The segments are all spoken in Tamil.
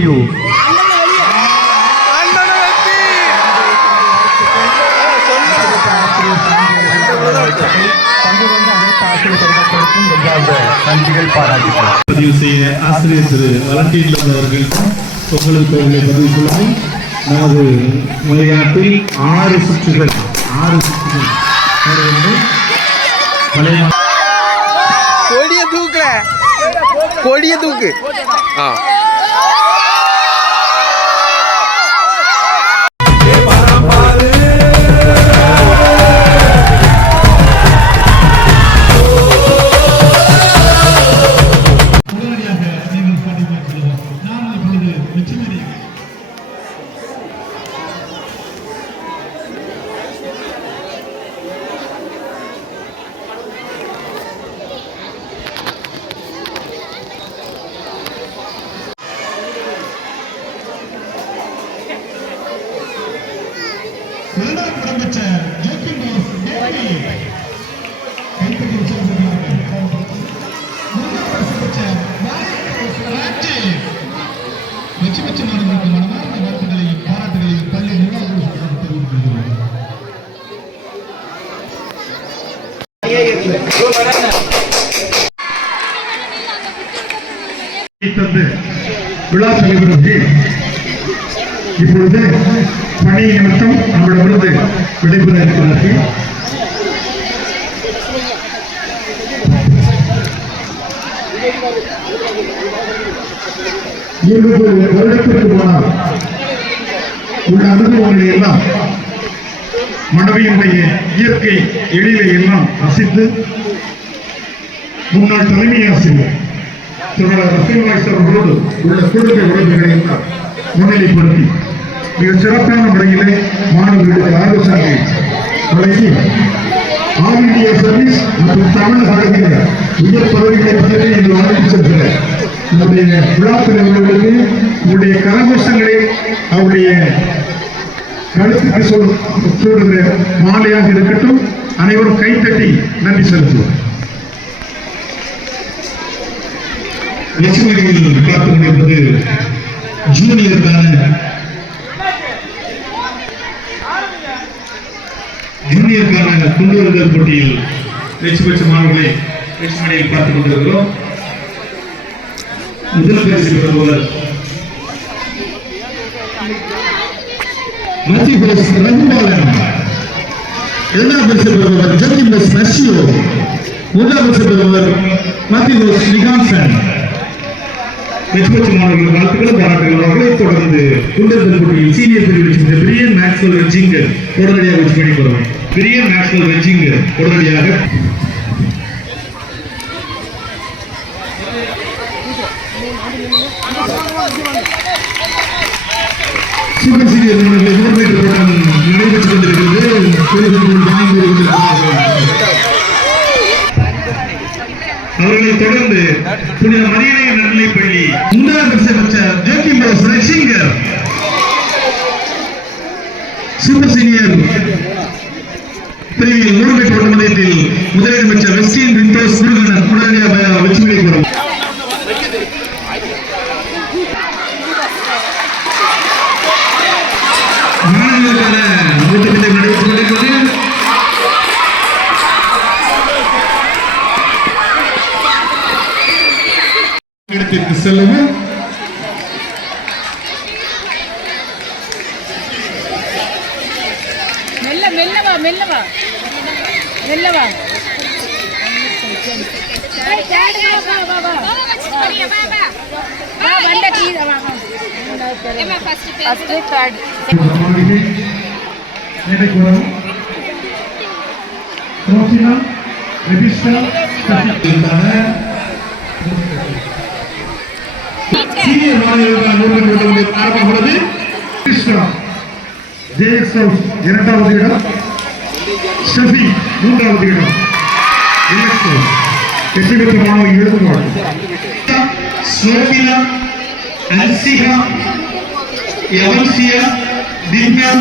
you. பதிவு செய்ய ஆசிரியர் திரு வலண்டீன் அவர்களுக்கும் பொங்கல் கோவிலை பதிவு கொள்ளவும் நமது விளையாட்டில் 6 சுற்றுகள் கொடிய தூக்கு விழா தலைவர்கள் இப்பொழுது பணி நிமித்தம் நம்மிடமிருந்து விடைபெற இருக்கிறார்கள். வருடத்திற்கு போனால் உள்ள அனுபவங்களை எல்லாம் மனைவியினுடைய இயற்கை எழிலை எல்லாம் ரசித்து முன்னாள் தலைமை ஆசிரியர் அவர்களோடு உள்ள குடும்ப உறவுகளை எல்லாம் முன்னிலைப்படுத்தி மிக சிறப்பான முறையிலே மாணவர்களுக்கு ஆலோசனை வழங்கி ஆல் இந்தியா சர்வீஸ் மற்றும் தமிழக அளவில் உயர் பதவிகளை பற்றி இன்று வழங்கி சென்ற நம்முடைய விழா தலைவர்களுக்கு உங்களுடைய கரகோஷங்களை அவருடைய கருத்துக்கு சொல்லுகிற மாலையாக இருக்கட்டும். அனைவரும் கைத்தட்டி நன்றி செலுத்துவோம். லட்சுமியில் பார்த்துக் கொண்டிருப்பது ஜூனியருக்கான கொண்டு வருதல் போட்டியில் வெற்றி பெற்ற மாணவர்களை லட்சுமியில் பார்த்துக் கொண்டிருக்கிறோம். முதல் பரிசு பெறுபவர் மத்தியபிரதேஷ் ரகுபாலன், இரண்டாம் பரிசு பெறுபவர் ஜோகிம்பஸ் நர்சியோ, மூன்றாம் பரிசு பெறுபவர் மத்தியபிரதேஷ் நிகாம்சன். வெற்றி பெற்ற மாணவர்கள் வாழ்த்துக்களும் பாராட்டுகள். அவர்களை தொடர்ந்து குண்டர்கள் போட்டியில் சீனியர் பிரிவில் சென்ற பிரியன் மேக்ஸ்வெல் வெஞ்சிங்கர் உடனடியாக வெற்றி பண்ணி பெறுவார். பிரியன் மேக்ஸ்வெல் வெஞ்சிங்கர் உடனடியாக சூப்பர் சீனியர் எதிர்மீட்டர் போட்டம் நடைபெற்றுக் கொண்டிருக்கிறது. அவர்களை தொடர்ந்து புனித மரியனை நடுநிலைப்பள்ளி மூன்றாவது பரிசு பெற்ற ஜோகிம்பஸ் நர்சிங்கர், சூப்பர் சீனியர் பிரிவில் 100 மீட்டர் ஓட்டமதியத்தில் முதலிடம் பெற்ற வெஸ்டின் விண்டோஸ் முருகன் உடனடியாக வெற்றி பெற வரும். மாணவர்களுக்கான ஓட்டப்பந்தயம் நடைபெற்றுக் கொண்டிருக்கிறது. இடத்திற்கு செல்லவும் சீனியர் மாணவர்களுக்கான 100 மீட்டர் ஓட்டப்பந்தயம் ஆரம்பமாக உள்ளது. கிருஷ்ணா ஜேஎக்ஸ் ஹவுஸ் 2வது இடம், ஷஃபி 3வது இடம். வெற்றி பெற்ற மாணவர்கள் எழுதுவார். ஸ்னோபிலா, அன்சிகா, எவன்சியா, திவ்யா,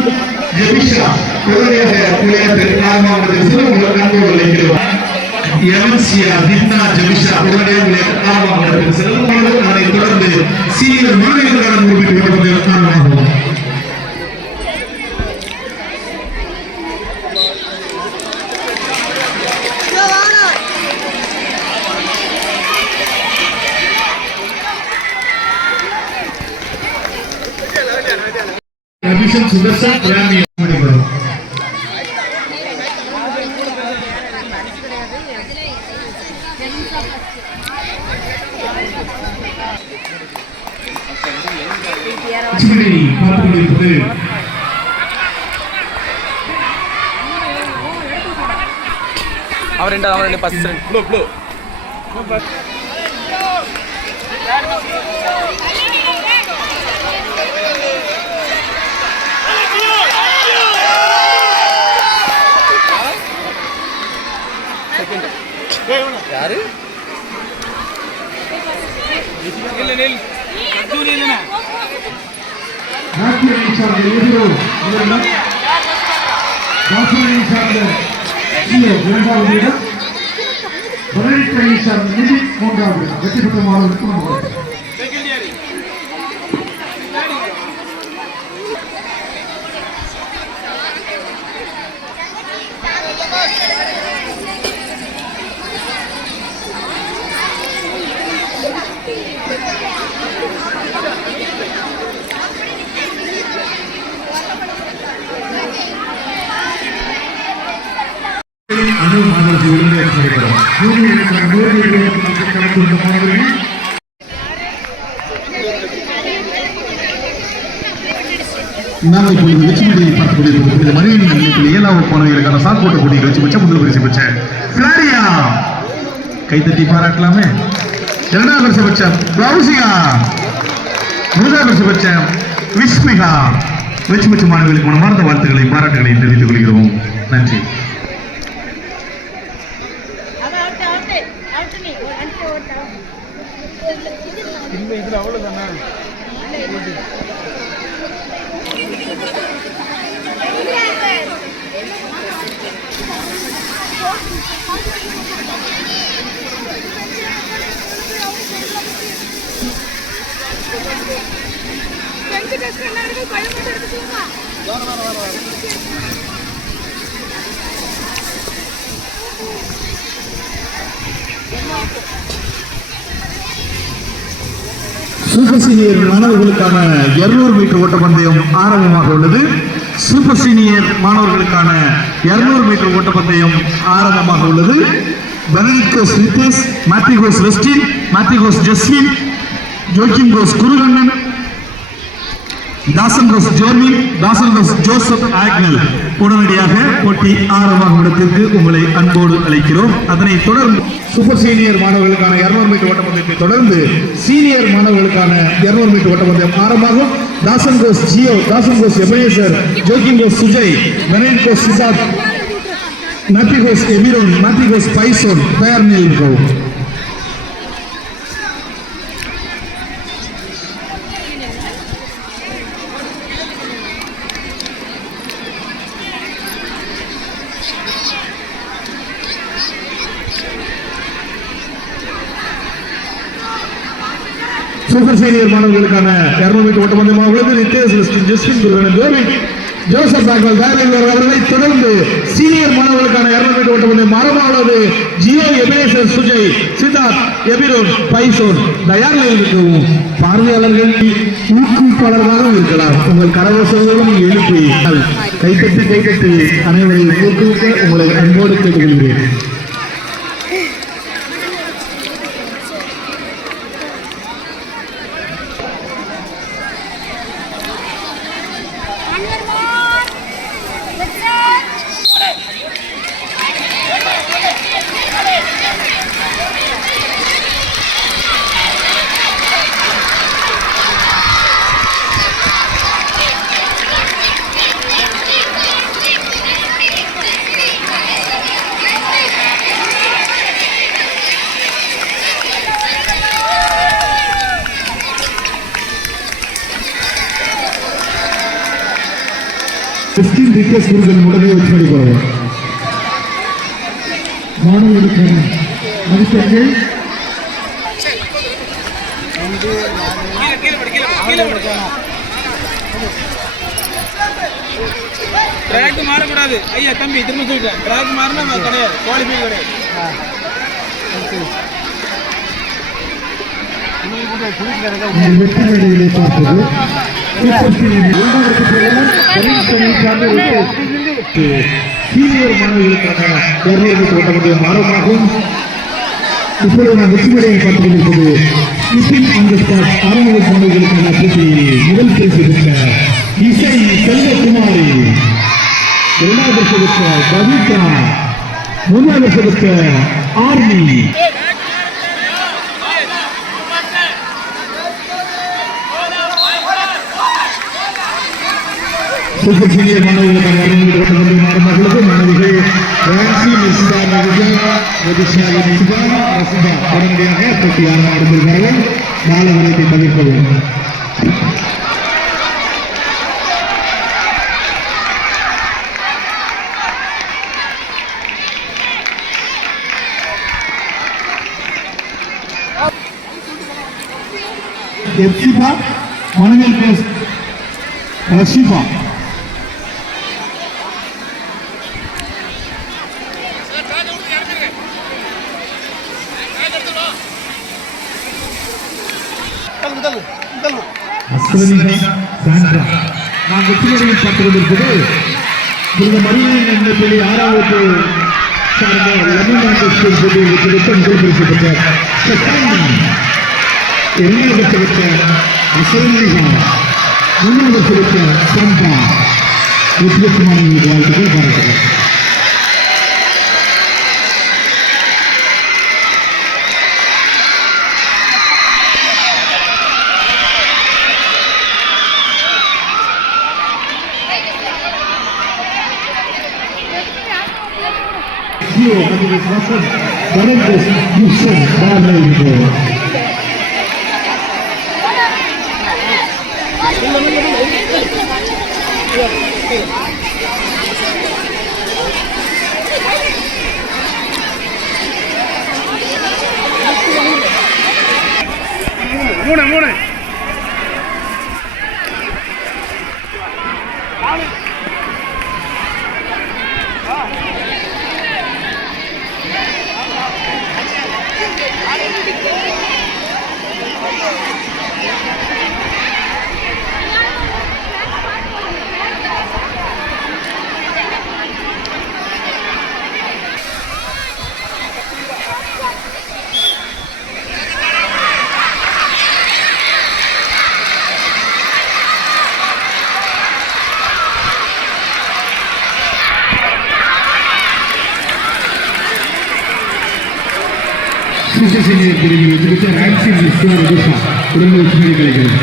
ஜெபிஷா உடனடியாக விளையாட்டு ஆரம்பமானது. உங்களுக்கு அன்போடு அழைக்கிறோம். எவன்சியா, திவ்யா, ஜெபிஷா உடனடியாக விளையாட்டு ஆரம்பமானது. செல்வமானது அதைத் தொடர்ந்து சீனியர் மாணவர்களுக்கான 100 மீட்டர் ஓட்டப்பந்தயம் ஆரம்பமாகும். Abhishek Sudarshan Prami Manipur. Chini Patpudi. அவரே பஸ் ப்ளூ ப்ளூ யாரு வெற்றி பெற்ற மாணவர்களுக்கு அணு மாணவர்கள் விருது நடைபெறும். நாங்கள் இப்பொழுது வெற்றிமணியை பார்த்துக் கொண்டிருக்கிறோம். மணியின் 7வது போனவர்களுக்கான சாக்கோட்ட போட்டியில் வச்சு பெற்ற முதல் பரிசு பெற்ற பிளாரியா கைத்தட்டி பாராட்டலாமே. 2வது பரிசு பெற்ற பிளவுசியா, 3வது பரிசு பெற்ற விஸ்மிகா வெற்றி பெற்ற மாணவர்களுக்கு மனமார்ந்த வாழ்த்துக்களை பாராட்டுகளை தெரிவித்துக் கொள்கிறோம். நன்றி. சூப்பர் சீனியர் மாணவர்களுக்கான 200 மீட்டர் ஓட்டப்பந்தயம் ஆரம்பமாக உள்ளது. சூப்பர் சீனியர் மாணவர்களுக்கான 200 மீட்டர் ஓட்டப்பந்தயம் ஆரம்பமாக உள்ளது. பெனடிக்டோஸ் ரித்தேஷ், மேத்ரிகோஸ் வெஸ்டின், மேத்ரிகோஸ் ஜஸ்வின், ஜோக்கிம் கோஸ் குருகண்ணன், தாசன் கோஸ் ஜோர்வின், தாசன் கோஸ் ஜோசப் ஆக்னல் உடனடியாக போட்டி ஆரம்பமாக இடத்திற்கு உங்களை அன்போடு அழைக்கிறோம். அதனைத் தொடர்ந்து சூப்பர் சீனியர் மாணவர்களுக்கான 200 மீட்டர் ஓட்டப்பந்தயத்தை தொடர்ந்து சீனியர் மாணவர்களுக்கான 200 மீட்டர் ஓட்டப்பந்தயம் ஆரம்பமாகும். தாசன் கோஸ் ஜியோ, தாசன் கோஸ் எபனேசர், ஜோக்கிம் கோஸ் சுஜய், பெனடிக்ட் கோஸ் சித்தார்த், மேத்ரிகோஸ் எமிரோன், மேத்ரிகோஸ் பைசோன் தயார் நிலையில் இருக்கிறோம். சூப்பர் சீனியர் மாணவர்களுக்கான 200 மீட்டர் ஓட்டப்பந்தயமாக உள்ளது. ரித்தேஷ் வெஸ்டின், ஜஸ்வின் குருகண்ணன், கோவிந்த், ஜோசப் ஆக்னல் தயாரில் அவர்களை தொடர்ந்து சீனியர் மாணவர்களுக்கான 200 மீட்டர் ஓட்டப்பந்தயம் ஆரம்பமானது. ஜியோ எபனேசர், சுஜய், சித்தார்த், எபிரோன், பைசோன் தயாரில் இருக்கவும். பார்வையாளர்கள் ஊக்குவிப்பாளர்களாகவும் இருக்கலாம். உங்கள் கரகோஷங்களும் எழுப்பி கைத்தட்டி அனைவரையும் ஊக்குவிக்க உங்களை அன்போடு கேட்டுக்கொள்கிறேன். கிறிஸ்டின் ரிக்வெஸ்ட் குருக்கள் உடனே வச்சு படிப்பாங்க. மாணவர்களுக்கான மதிப்பெண்கள் ட்ராக் மாறக்கூடாது. ஐயா தம்பி திரும்ப சொல்லிட்டேன், ட்ராக் மாறினா கிடையாது, குவாலிஃபை கிடையாது. வெற்றி மேடையிலே பார்ப்பது சீனியர் மாணவர்களுக்கான ஓட்டமுடைய மாறமாகும். இப்பொழுது நான் வெற்றி மேடையை பார்த்துக் கொண்டிருப்பது ஆறாவது மாணவர்களுக்கான போட்டியில் முதல் பரிசு பெற்ற இசை செல்வகுமாரி, இரண்டாவது பரிசு பெற்ற கவிதா, மூன்றாவது பரிசு பெற்ற ஆர்மி. சூப்பர் சீனியர் மாணவர்களுக்கான மாணவர்களுக்கு மாணவிகள் ரான்சி, நிசிதா, மதுஷாலி, நிசிதா, ரசிதா உடனடியாக போட்டி ஆரம்பித்திருக்கிறார்கள். கால வரையத்தை தவிர்க்கவும். எப்சிபா, மணவேல் கோஸ், ரஷிபா. நாம் வெற்றிகளையும் பார்த்துக் கொண்டிருப்பது இந்த மணியன் என்ற பள்ளி ஆறாவது சார்ந்த முதல் பரிசு பெற்ற இரண்டாவது பெற்ற அசோனிகா, மூன்றாவது பெற்ற சம்பா. வெற்றிகரமான வாழ்த்துக்கள், பாராட்டுகள். மூணு சூப்பர் சீனியர் பிரிவில் வெற்றி பெற்ற ரான்சி, நிசிதா, ரஜிஷா உடனே வெற்றி கிடைக்கிறது.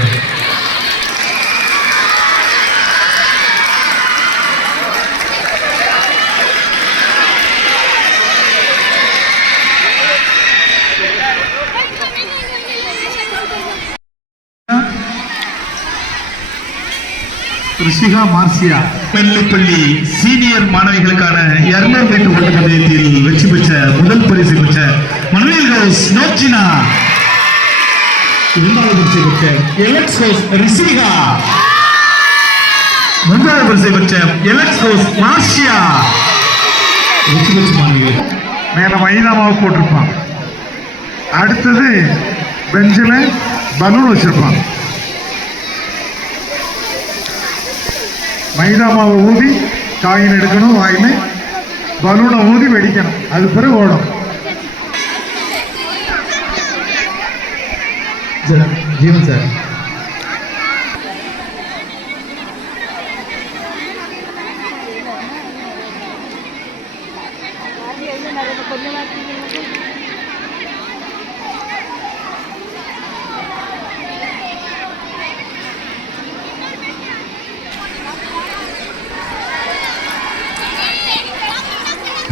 ரிஷிகா, மார்சியா. பள்ளி சீனியர் மாணவிகளுக்கான 200 மீட்டர் ஓட்டப்பந்தயத்தில் வெற்றி பெற்ற முதல் பரிசு பெற்ற மணவேல் ஹவுஸ் நோச்சினா, இரண்டாவது பரிசு பெற்ற எலக்ஸ் ஹவுஸ் ரிஷிகா, மூன்றாவது பரிசு பெற்ற எலக்ஸ் ஹவுஸ் மார்சியா. வெற்றி பெற்ற மாணவிகள் மேல மைதாமாவை போட்டிருப்பான். அடுத்தது பெஞ்சில் பலூன் வச்சிருப்பான். மைதா மாவை ஊதி காயின் எடுக்கணும், வாயில் பலூனை ஊதி வெடிக்கணும், அது பிறகு ஓடும். ஜீவன் சார்,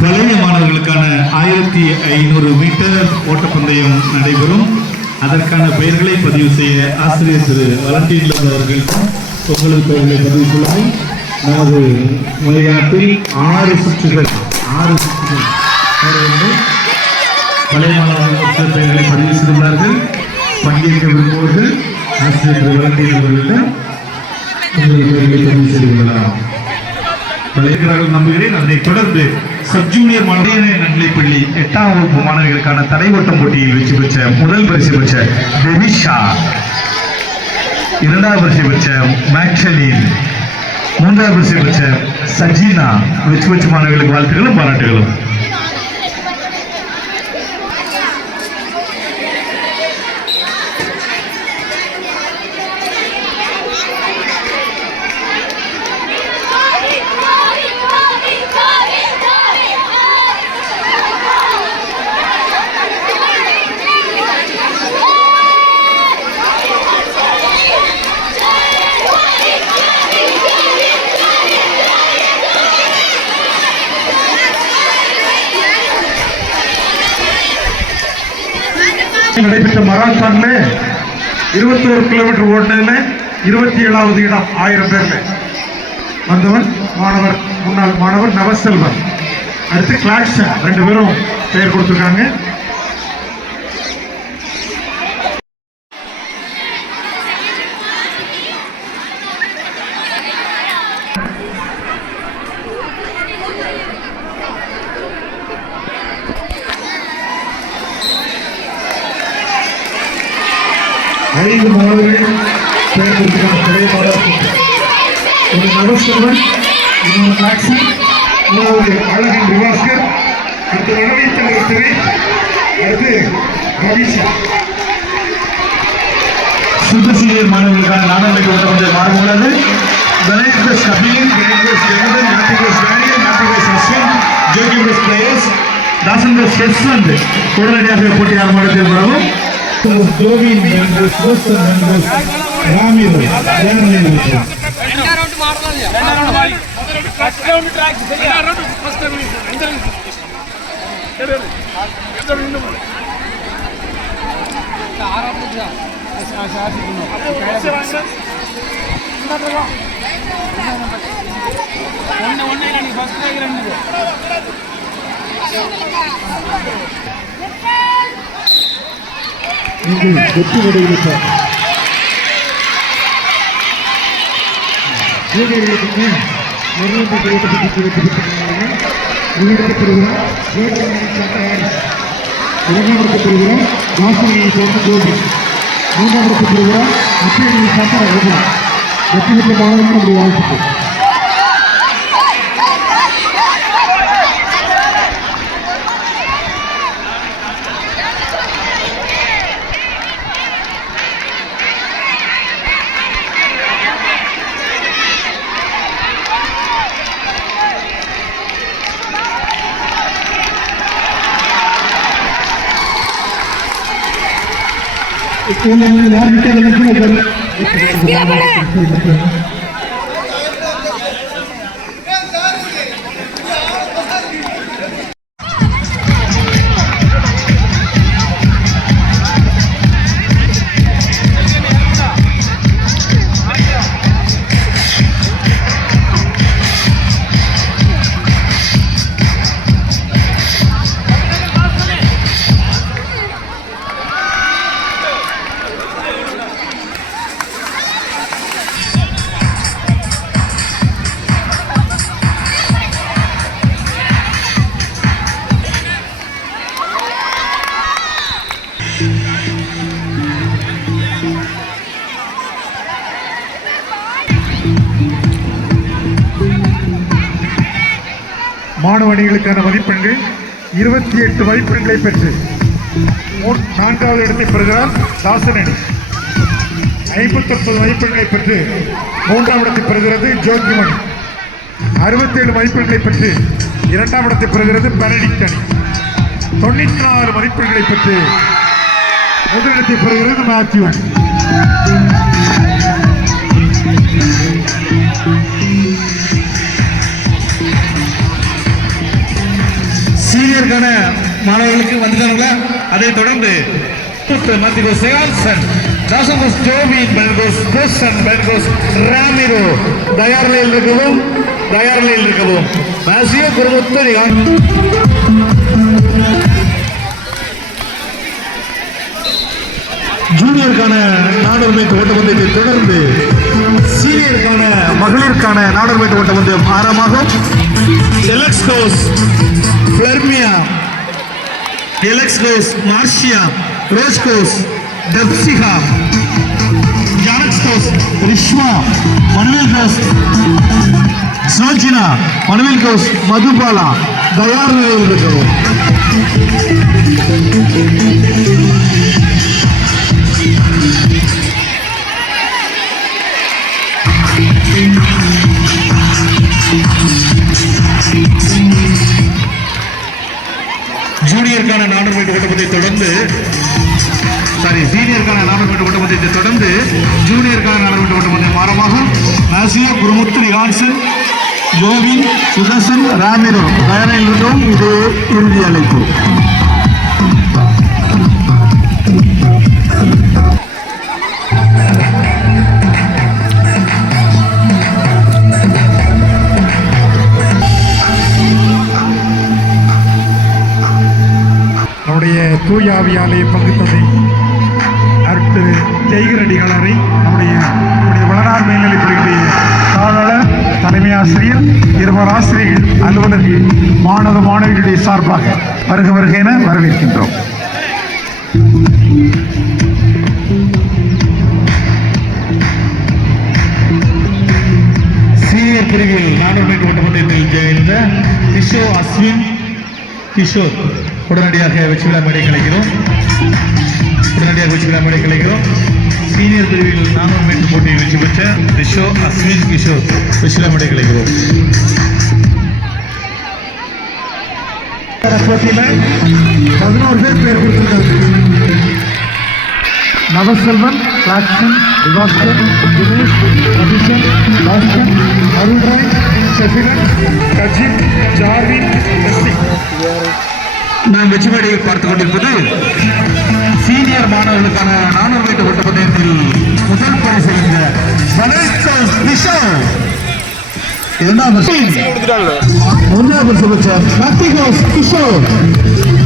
பழைய மாணவர்களுக்கான 1500 மீட்டர் ஓட்டப்பந்தயம் நடைபெறும். அதற்கான பெயர்களை பதிவு செய்ய ஆசிரியர் திரு வலண்டீன் அவர்கள் உங்களது பெயர்களை பதிவு கொள்ளவும். நமது விளையாட்டில் 6 சுற்றுகள் பழைய மாணவர்கள் பெயர்களை பதிவு செய்துள்ளார்கள். பங்கேற்க விரும்புவர்கள் ஆசிரியர்கள் வழங்கியவர்களிடம் உங்கள் பெயர்களை பதிவு செய்து கொள்ளலாம். விளையாடுகிறார்கள் நம்புகிறேன். அதனைத் தொடர்ந்து சப் ஜூனியர் மாணவியர் நன்னிலைப்பள்ளி 8ஆம் வகுப்பு மாணவர்களுக்கான தடைவோட்டம் போட்டியில் வெற்றி பெற்ற முதல் பரிசு பெற்ற டெவிஷா, 2வது பரிசு பெற்ற மேக்ஷலின், 3வது பரிசு பெற்ற சஜீனா வெற்றி பெற்ற மாணவர்களுக்கு வாழ்த்துக்களும் பாராட்டுகளும். நடைபெற்ற மராத்தான்ல 21 கிலோமீட்டர் ஓடினதுல 27வது இடம் 1000 பேர்ல வந்தவன் முன்னாள் மாணவர் நவசெல்வன். அடுத்து கிளாக்ஷன் 2 பேரும் பெயர் கொடுத்திருக்காங்க. ஐந்து மாணவர்கள் பெயர் கொடுத்திருக்காங்க. பழைய மாணவர்கள் ஒரு நவசெல்வன், இன்னொரு கிளாக்ஷன், மூணாவது அழகன் ரிவாஸ்கர், அடுத்து வடவீத்தவர் திரை, அடுத்து ரவிஷா. சூப்பர் சீனியர் மாணவர்களுக்கான நாடகம் ஓட்டப்பட்ட மாறும் உள்ளது. கணேஷ் கபீர், கணேஷ் ஜெகதன், நாட்டிகோஸ் டேனியல், நாட்டிகோஸ் அஸ்வின், ஜோகிபஸ் பிளேயர்ஸ், தாசன்கோஸ் ஷெஸ்வந்த் உடனடியாக போட்டி ஆரம்பத்தில் வரவும். ஜோவின் ராமிர் வெற்றி நடைபெற்றார். இரண்டாவது பெறுகிறோம் வாசனையை சேர்ந்த கோபி, 3வது பெறுகிறோம் முக்கிய சாப்பிட வெற்றி பெற்ற மாணவர்கள் வாழ்த்துக்கள். மாணவ அணிகளுக்கான மதிப்பெண்கள் 28 மதிப்பெண்களை பெற்று 4வது இடத்தை பெறுகிறார் தாசன் அணி. 59 மதிப்பெண்களை பெற்று 3ஆம் இடத்தை பெறுகிறது ஜோக்கிமணி. 67 மதிப்பெண்களை பெற்று 2ஆம் இடத்தை பெறுகிறது பெனடிக்ட் அணி. 94 மதிப்பெண்களை பெற்று முதலிடத்தை பெறுகிறது மேத்யூ அணி. சீனியருக்கான மாணவர்களுக்கு வந்துட்டாங்களா? அதை தொடர்ந்து தாசகோஸ் ஜோவின் பெல்கோஸ் கோசன் பெல்கோஸ் ராமிரோ தயார் நிலையில் இருக்கவும் மேசியோ குருமுத்து ஜூனியருக்கான நானூறு மீட்டர் ஓட்டப்பந்தயத்தை தொடர்ந்து சீனியருக்கான மகளிருக்கான 400 மீட்டர் ஓட்டப்பந்தயம் ஆரம்பமாகும். எலக்ஸ்கோஸ் பிளர்மியா, எலக்ஸ்கோஸ் மார்ஷியா, ரோஸ்கோஸ் டெப்சிகா, ஜானக்ஸ்கோஸ் ரிஷ்மா, மனுவேல்கோஸ் சோஜினா, மனுவேல்கோஸ் மதுபாலா தயார் நிலையில் இருக்கிறோம். ஜூனியருக்கான 400 மீட்டர் ஓட்டப்பந்தயத்தை தொடர்ந்து சீனியருக்கான 400 மீட்டர் ஓட்டப்பந்தயத்தை தொடர்ந்து ஜூனியருக்கான 400 மீட்டர் ஓட்டப்பந்தயம் ஆரம்பமாகும். மேசியோ குருமுத்து நிகான்சன் ஜோவின் சுதர்சன் ராமிரோ தயாரில் இருந்தும் இது இறுதி அழைப்பு. நம்முடைய தூய ஆவியாலே பங்கு தந்தை அருட்திரு ஜெய்கரடிகளரை நம்முடைய வளனார் மேல்நிலைப்பள்ளியுடைய தாளர் தலைமை ஆசிரியர், இருவர் ஆசிரியர்கள், அலுவலர்கள், மாணவ மாணவிகளுடைய சார்பாக வருக என வரவேற்கின்றோம். சீனியர் பிரிவில் 400 மீட்டர் ஓட்டப்பந்தயத்தில் ஜெயித்த கிஷோர் உடனடியாக வெற்றி விழா மேடை கலைக்கிறோம். சீனியர் பிரிவில் 400 மீட்டர் போட்டியில் வெற்றி பெற்ற கிஷோர் வெற்றி விழா மேடை கலைக்கிறோம். போட்டியில 11 பேர் கொடுத்திருக்காங்க. நவசெல்வன், கிளாக்சன், விவாஸ்கர், தினேஷ், அபிஷன், பாஸ்கர், அருள்ராய், ஷெஃபிலன், கஜித், ஜார்வின், நாம் வெற்றி மேடையை பார்த்துக் கொண்டிருப்பது சீனியர் மாணவர்களுக்கான 400 மீட்டர் ஓட்டப்பந்தயத்தில் முதல் பரிசு வென்ற இரண்டாம் மூன்றாவது பரிசு பெற்ற கார்த்திகோஸ் கிஷோர்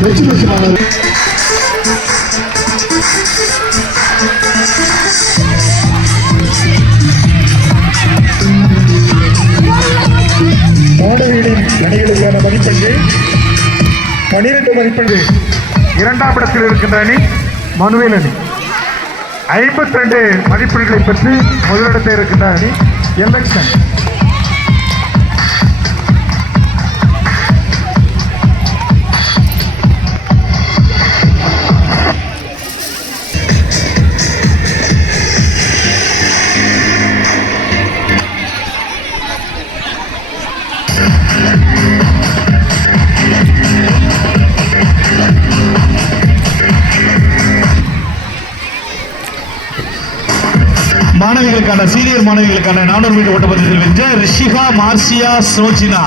வெற்றி பெற்ற மாணவிகளின் அணிகளுக்கான மதிப்பெண்கள் 12 மதிப்பெண்கள். இரண்டாம் இடத்தில் இருக்கின்ற அணி மனுவேல் அணி 52 மதிப்பெண்களை பெற்று முதலிடத்தில் இருக்கின்ற அணி எலெக்ஷன். மாணவிகளுக்கான சீனியர் மாணவிகளுக்கான 400 மீட்டர் ஓட்டப்பந்தயத்தில் வென்ற ரிஷிகா, மார்சியா, சோஜினா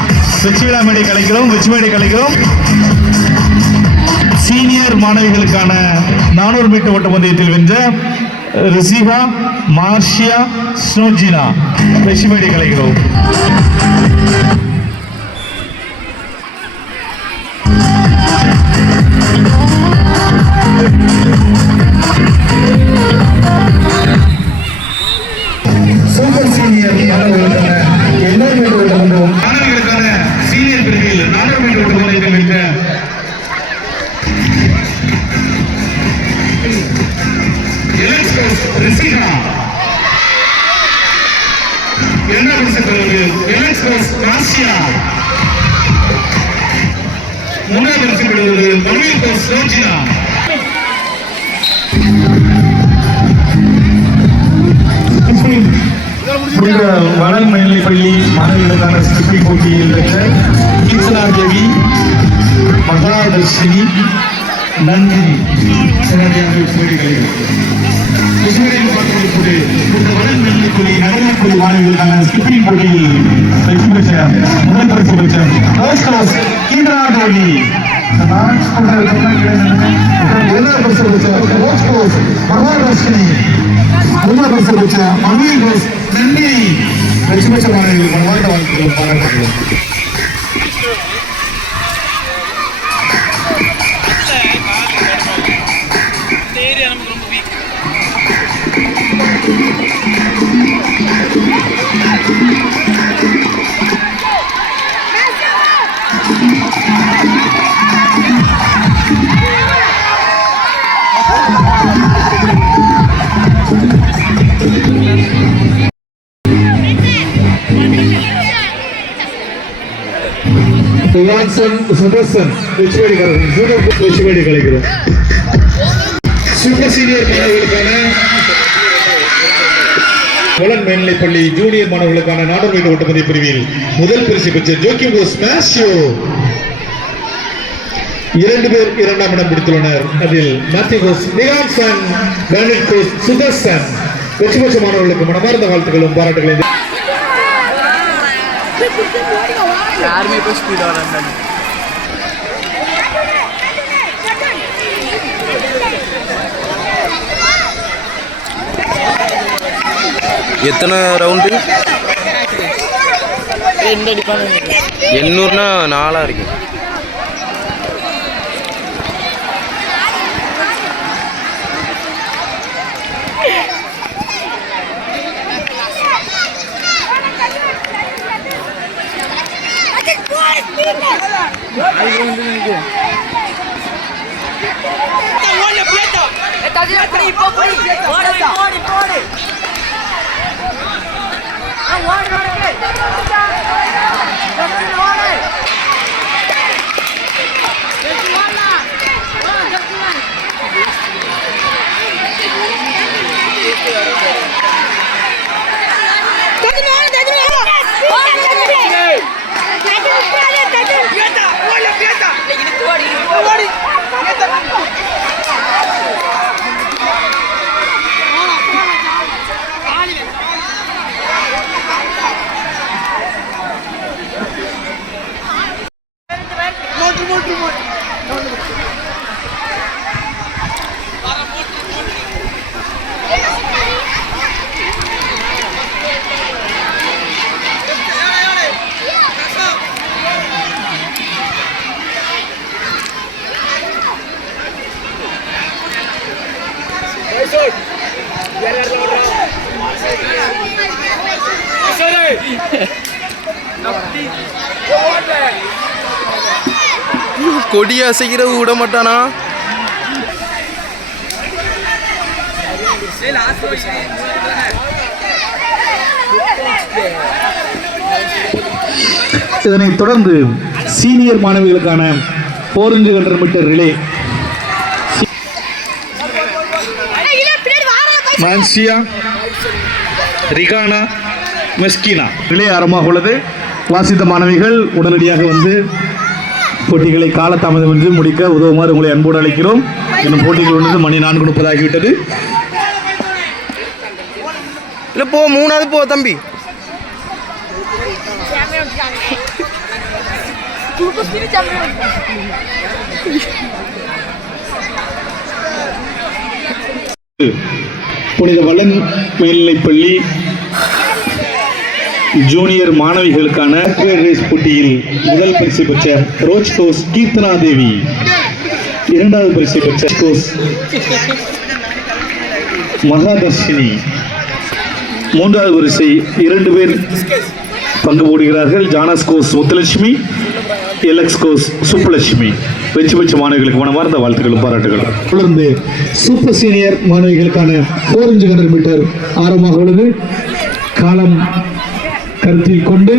வெற்றி விழா மேடை கலைக்கிறோம். சீனியர் மாணவிகளுக்கான 400 மீட்டர் ஓட்டப்பந்தயத்தில் வென்ற ரிஷிகா, மார்சியா, சோஜினா வெற்றி மேடை கலைக்கிறோம். மாணவிகளுக்கான சீனியர் பிரிவில் 400 மீட்டர் ஓட்டப்பந்தயத்தில் வென்ற எலெக்ஸ்கோஸ் ரிஷிகா, இரண்டாம் பரிசு பெறுவது எலெக்ஸ்கோஸ் மார்சியா, மூன்றாம் பரிசு பெறுவது மனுவேல்கோஸ் சோஜினா. வளர் மேல்நிலைப்பள்ளி மாணவிகளுக்கான ஸ்கிப்பிங் போட்டியில் வென்ற கீர்த்தனாதேவி, மகாதர்ஷினி, நந்தினி வளர் மேல்நிலைப்பள்ளி நகரப்பள்ளி மாணவிகளுக்கான ஸ்கிப்பிங் போட்டியில் வெற்றி பெற்ற முதல் பரிசு பெற்ற கீர்த்தனாதேவி இரண்டாவது பரிசு பெற்ற ரோஜ் கோஸ் மகாராஷ்டிரி, மூன்றாவது பரிசு பெற்ற அமீர் கோஸ் நன்றி. வெற்றி பெற்ற மாணவர்களுக்கு மனமார்ந்த வாழ்த்துக்களும் பாராட்டுகளும். இந்த ஏரியா நமக்கு ரொம்ப வீக். சுதர்சன் வெற்றிவேடி கலைக்கிறோம். சூப்பர் சீனியர் மாணவர்களுக்கான வளன் மேல்நிலைப்பள்ளி ஜூனியர் மாணவர்களுக்கான நாடர் மீது ஓட்டப்பந்தய பிரிவில் முதல் பரிசு பெற்ற ஜோக்கிம் கோஸ் மேஷியோ 2 பேர் 2ஆம் இடம் பிடித்துள்ளனர். அதில் மேத்யூ கோஸ் நிகான்சன், பேனட் கோஸ் சுதர்சன். வெற்றி பெற்ற மாணவர்களுக்கு மனமார்ந்த வாழ்த்துக்களும் பாராட்டுகளும். யாருமே இப்போ ஸ்பீடாக வராங்க. எத்தனை ரவுண்டு? 800னா 4 இருக்கு. கொடியை அசைக்கிறது விட மாட்டானா? இதனைத் தொடர்ந்து சீனியர் மாணவிகளுக்கான 400 metre relay Mansiya, Rihana, Meskina relay ஆரம்பமாக உள்ளது. வாசித்த மாணவிகள் உடனடியாக வந்து போட்டிகளை காலதாமதமின்றி முடிக்க உதவுமாறு உங்களை அன்போடு அழைக்கிறோம். இன்னும் போட்டிகள் ஒன்று மணி 4:30 ஆகிவிட்டது. இல்லை போ, 3வது போ தம்பி. புனித வளன் மேல்நிலைப்பள்ளி ஜூனியர் மாணவிகளுக்கான ரேஸ் போட்டியில் முதல் பரிசு பெற்ற ரோஜ் கோஸ் கீர்த்தனா தேவி, 2வது பரிசு பெற்ற கோஸ் மகாதர்ஷினி, 3வது பரிசை 2 பேர் பங்கு போடுகிறார்கள். ஜானஸ் கோஸ் முத்துலட்சுமி, எல்எக்ஸ் கோஸ் சுப்புலட்சுமி. வெற்றி பெற்ற மாணவிகளுக்கு மனமார்ந்த வாழ்த்துக்களும் பாராட்டுகளும். தொடர்ந்து சூப்பர் சீனியர் மாணவிகளுக்கான 400 மீட்டர் ஆரம்பமாக உள்ளது. காலம் கருத்தில் கொண்டு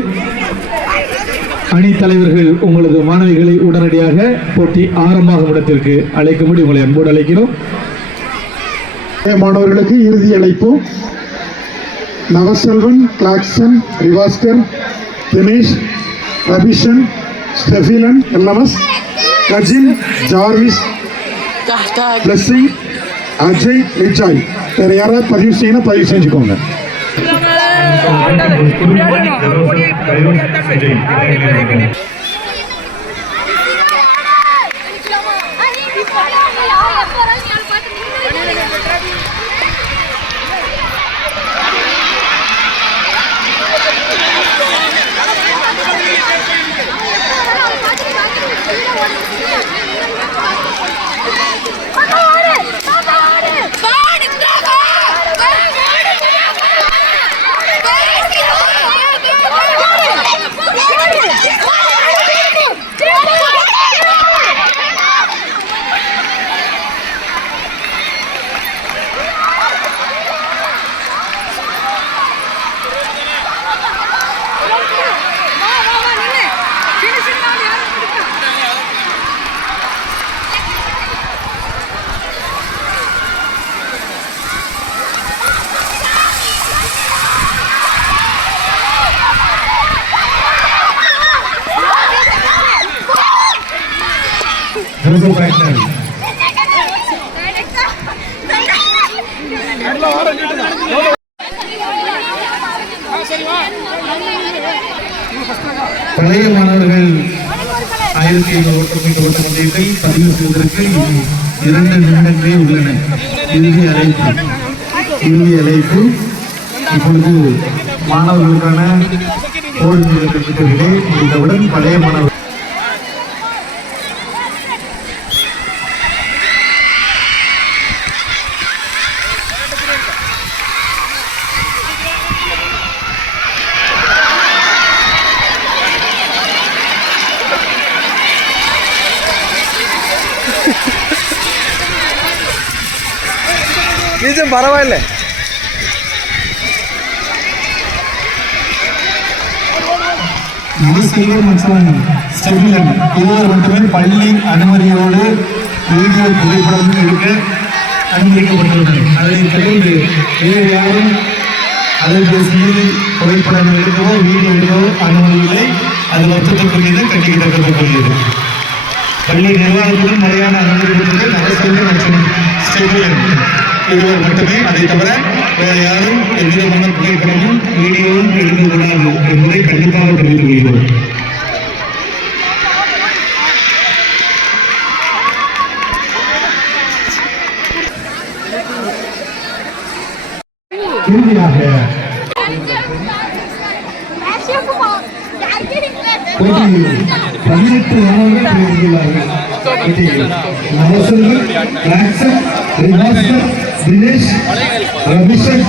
அணி தலைவர்கள் உங்களது மாணவிகளை உடனடியாக போட்டி ஆரம்பமாகும் இடத்திற்கு அழைக்கும்படி உங்களை அன்போடு அழைக்கிறோம். மாணவர்களுக்கு இறுதி அழைப்பு. நவசெல்வன், கிளாக்சன், ரிவாஸ்கர், தினேஷ், ரபிஷன், ஸ்டெஃபிலன், LMS, Kajin, Jarvis, Blessing, Ajay, Vijay. வேற யாராவது பதிவு செய்யணும், பதிவு செஞ்சுக்கோங்க. Logo Factor. பழைய மாணவர்கள் 1500 ஓட்டமீட்டர் ஓட்ட பந்தயத்தை பதிவு செய்வதற்கு 2 நிமிடங்களே உள்ளன. இறுதி அழைப்பு இப்பொழுது மாணவர்களுக்கான ஓடு நிலையத்திலே முடிந்தவுடன் பழைய மாணவர்கள் டீச்சர் பரவாயில்ல. ஆசிரியர் மற்றும் ஸ்டெபிலன் இருவர் மட்டுமே பள்ளி அனுமதியோடு வீடியோ புகைப்படம் எடுக்க அனுமதிக்கப்பட்டுள்ளனர். அதனைத் தொடர்ந்து வேறு யாரும் அலைபேசியில் புகைப்படம் எடுக்கவோ வீடியோ எடுக்கவோ அனுமதி இல்லை. அது வருத்தத்திற்குரியது, கண்டிக்கத்தக்கக்கூடியது. பள்ளி நிர்வாகத்துடன் முறையான அனுமதி கொடுத்தது ஆசிரியர் மற்றும் ஸ்டெபிலன் இருவர் மட்டுமே. அதை தவிர வேறு யாரும் எவ்விதமான புகைப்படமும் வீடியோவும் எடுக்கக்கூடாது என்பதை கண்டிப்பாக தெரிவித்துக் கொள்கிறோம். இறுதியாக 18 மாணவர்கள் நவசல்வர், கிளாக்சன், ரிவாஸ்கர், தினேஷ், ரவிஷன்,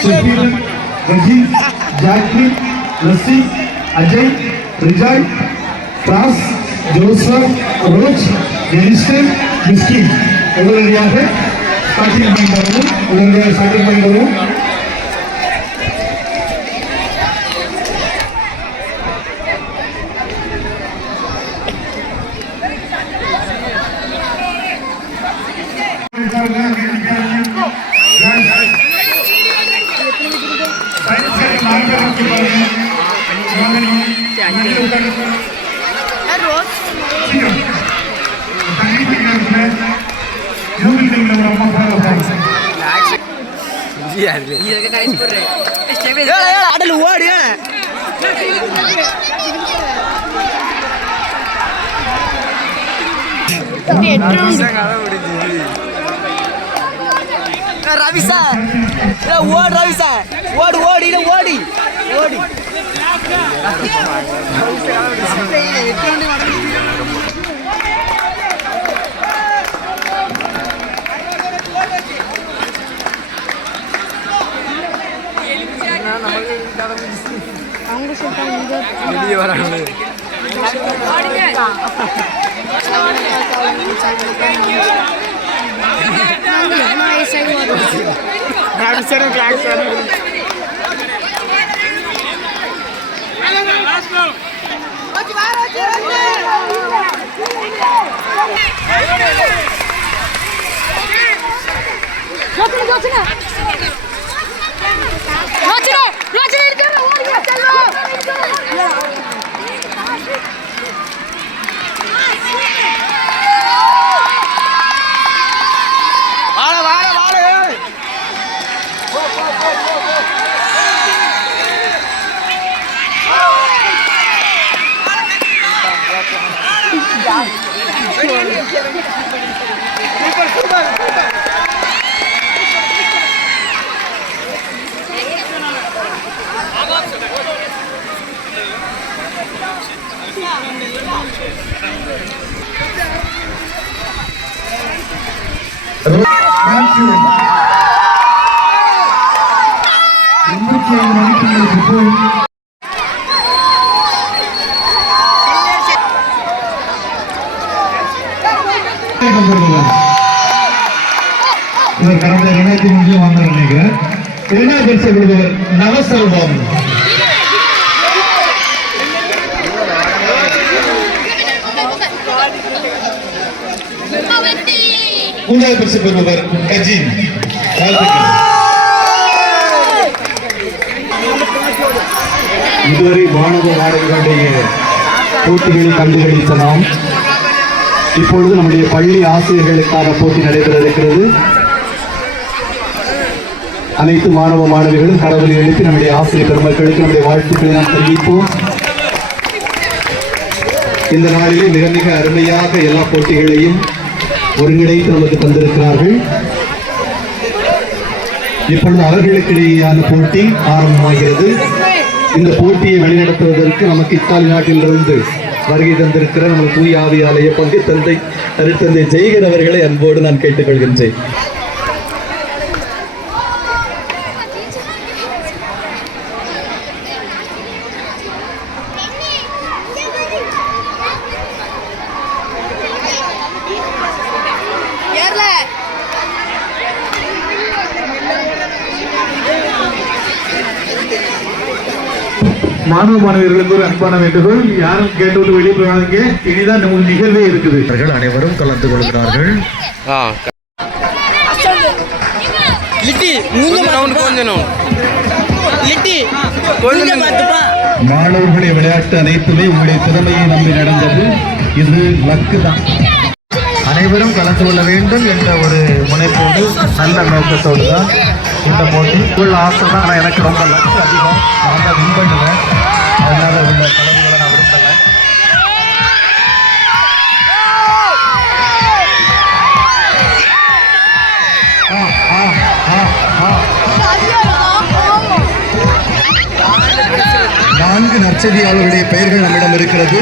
ஸ்டெஃபிலன், ரஜின், ஜாக்லின், லஸ்ஸி, அஜய், ரிஜாய், பிராஸ், ஜோசப், ரோஜ், ஜெனிஸ்டர், மிஸ்கின் உடனடியாக ஸ்டார்டிங் பண்ணுறவும் அடல் ஓடு ரவிசா ஓடு, ரவிசா ஓடு ஓடி ஓடி ஓடி அவங்க சொல்றாங்க வெளியே வராங்க. இவர் கடந்த 2003 வாங்க நினைக்கிறேன். இரண்டாவது பரிசை கொடுப்பவர் நவசெல்வம். மூன்றாவது பரிசு பெறுபவர் கஜின். இதுவரை மாணவ மாணவிகளுடைய போட்டிகளில் கண்டுகளித்த நாம் இப்பொழுது நம்முடைய பள்ளி ஆசிரியர்களுக்கான போட்டி நடைபெற இருக்கிறது. அனைத்து மாணவ மாணவிகளும் கரவொலி எழுப்பி நம்முடைய ஆசிரியர் பெருமக்களுக்கு நம்முடைய வாழ்த்துக்களை நாம் தெரிவிப்போம். இந்த நாளிலே மிக மிக அருமையாக எல்லா போட்டிகளையும் ஒருங்கிணைத்து நமக்கு தந்திருக்கிறார்கள். இப்பொழுது அவர்களுக்கிடையேயான போட்டி ஆரம்பமாகிறது. இந்த போட்டியை வழிநடத்துவதற்கு நமக்கு இத்தாலி நாட்டிலிருந்து வருகை தந்திருக்கிற நமது தூய ஆவியாலய பங்கு தந்தை அருட்தந்தை ஜெய்கர் அவர்களை அன்போடு நான் கேட்டுக்கொள்கின்றேன். மாணவ மாணவியர்களுக்கு ஒரு அன்பான வேண்டுகோள், யாரும் கேட்டுவிட்டு வெளியே போவாங்க. இனிதான் நமக்கு நிகழ்வே இருக்குது. அவர்கள் அனைவரும் கலந்து கொள்கிறார்கள். மாணவர்களுடைய விளையாட்டு அனைத்துமே உங்களுடைய திறமையை நம்பி நடந்தது. இது லக்கு தான். அனைவரும் கலந்து கொள்ள வேண்டும் என்ற ஒரு முனைப்போடு நல்ல நோக்கத்தோடு தான் இந்த போட்டி. உள்ள ஆசை தான். ஆனால் எனக்கு ரொம்ப லக்கு அதிகம். நான் தான் வின் பண்ணுவேன். அதனால இந்த கலந்துகளை நான் விரும்பலை. நான்கு நற்செய்தியாளர்களுடைய பெயர்கள் நம்மிடம் இருக்கிறது.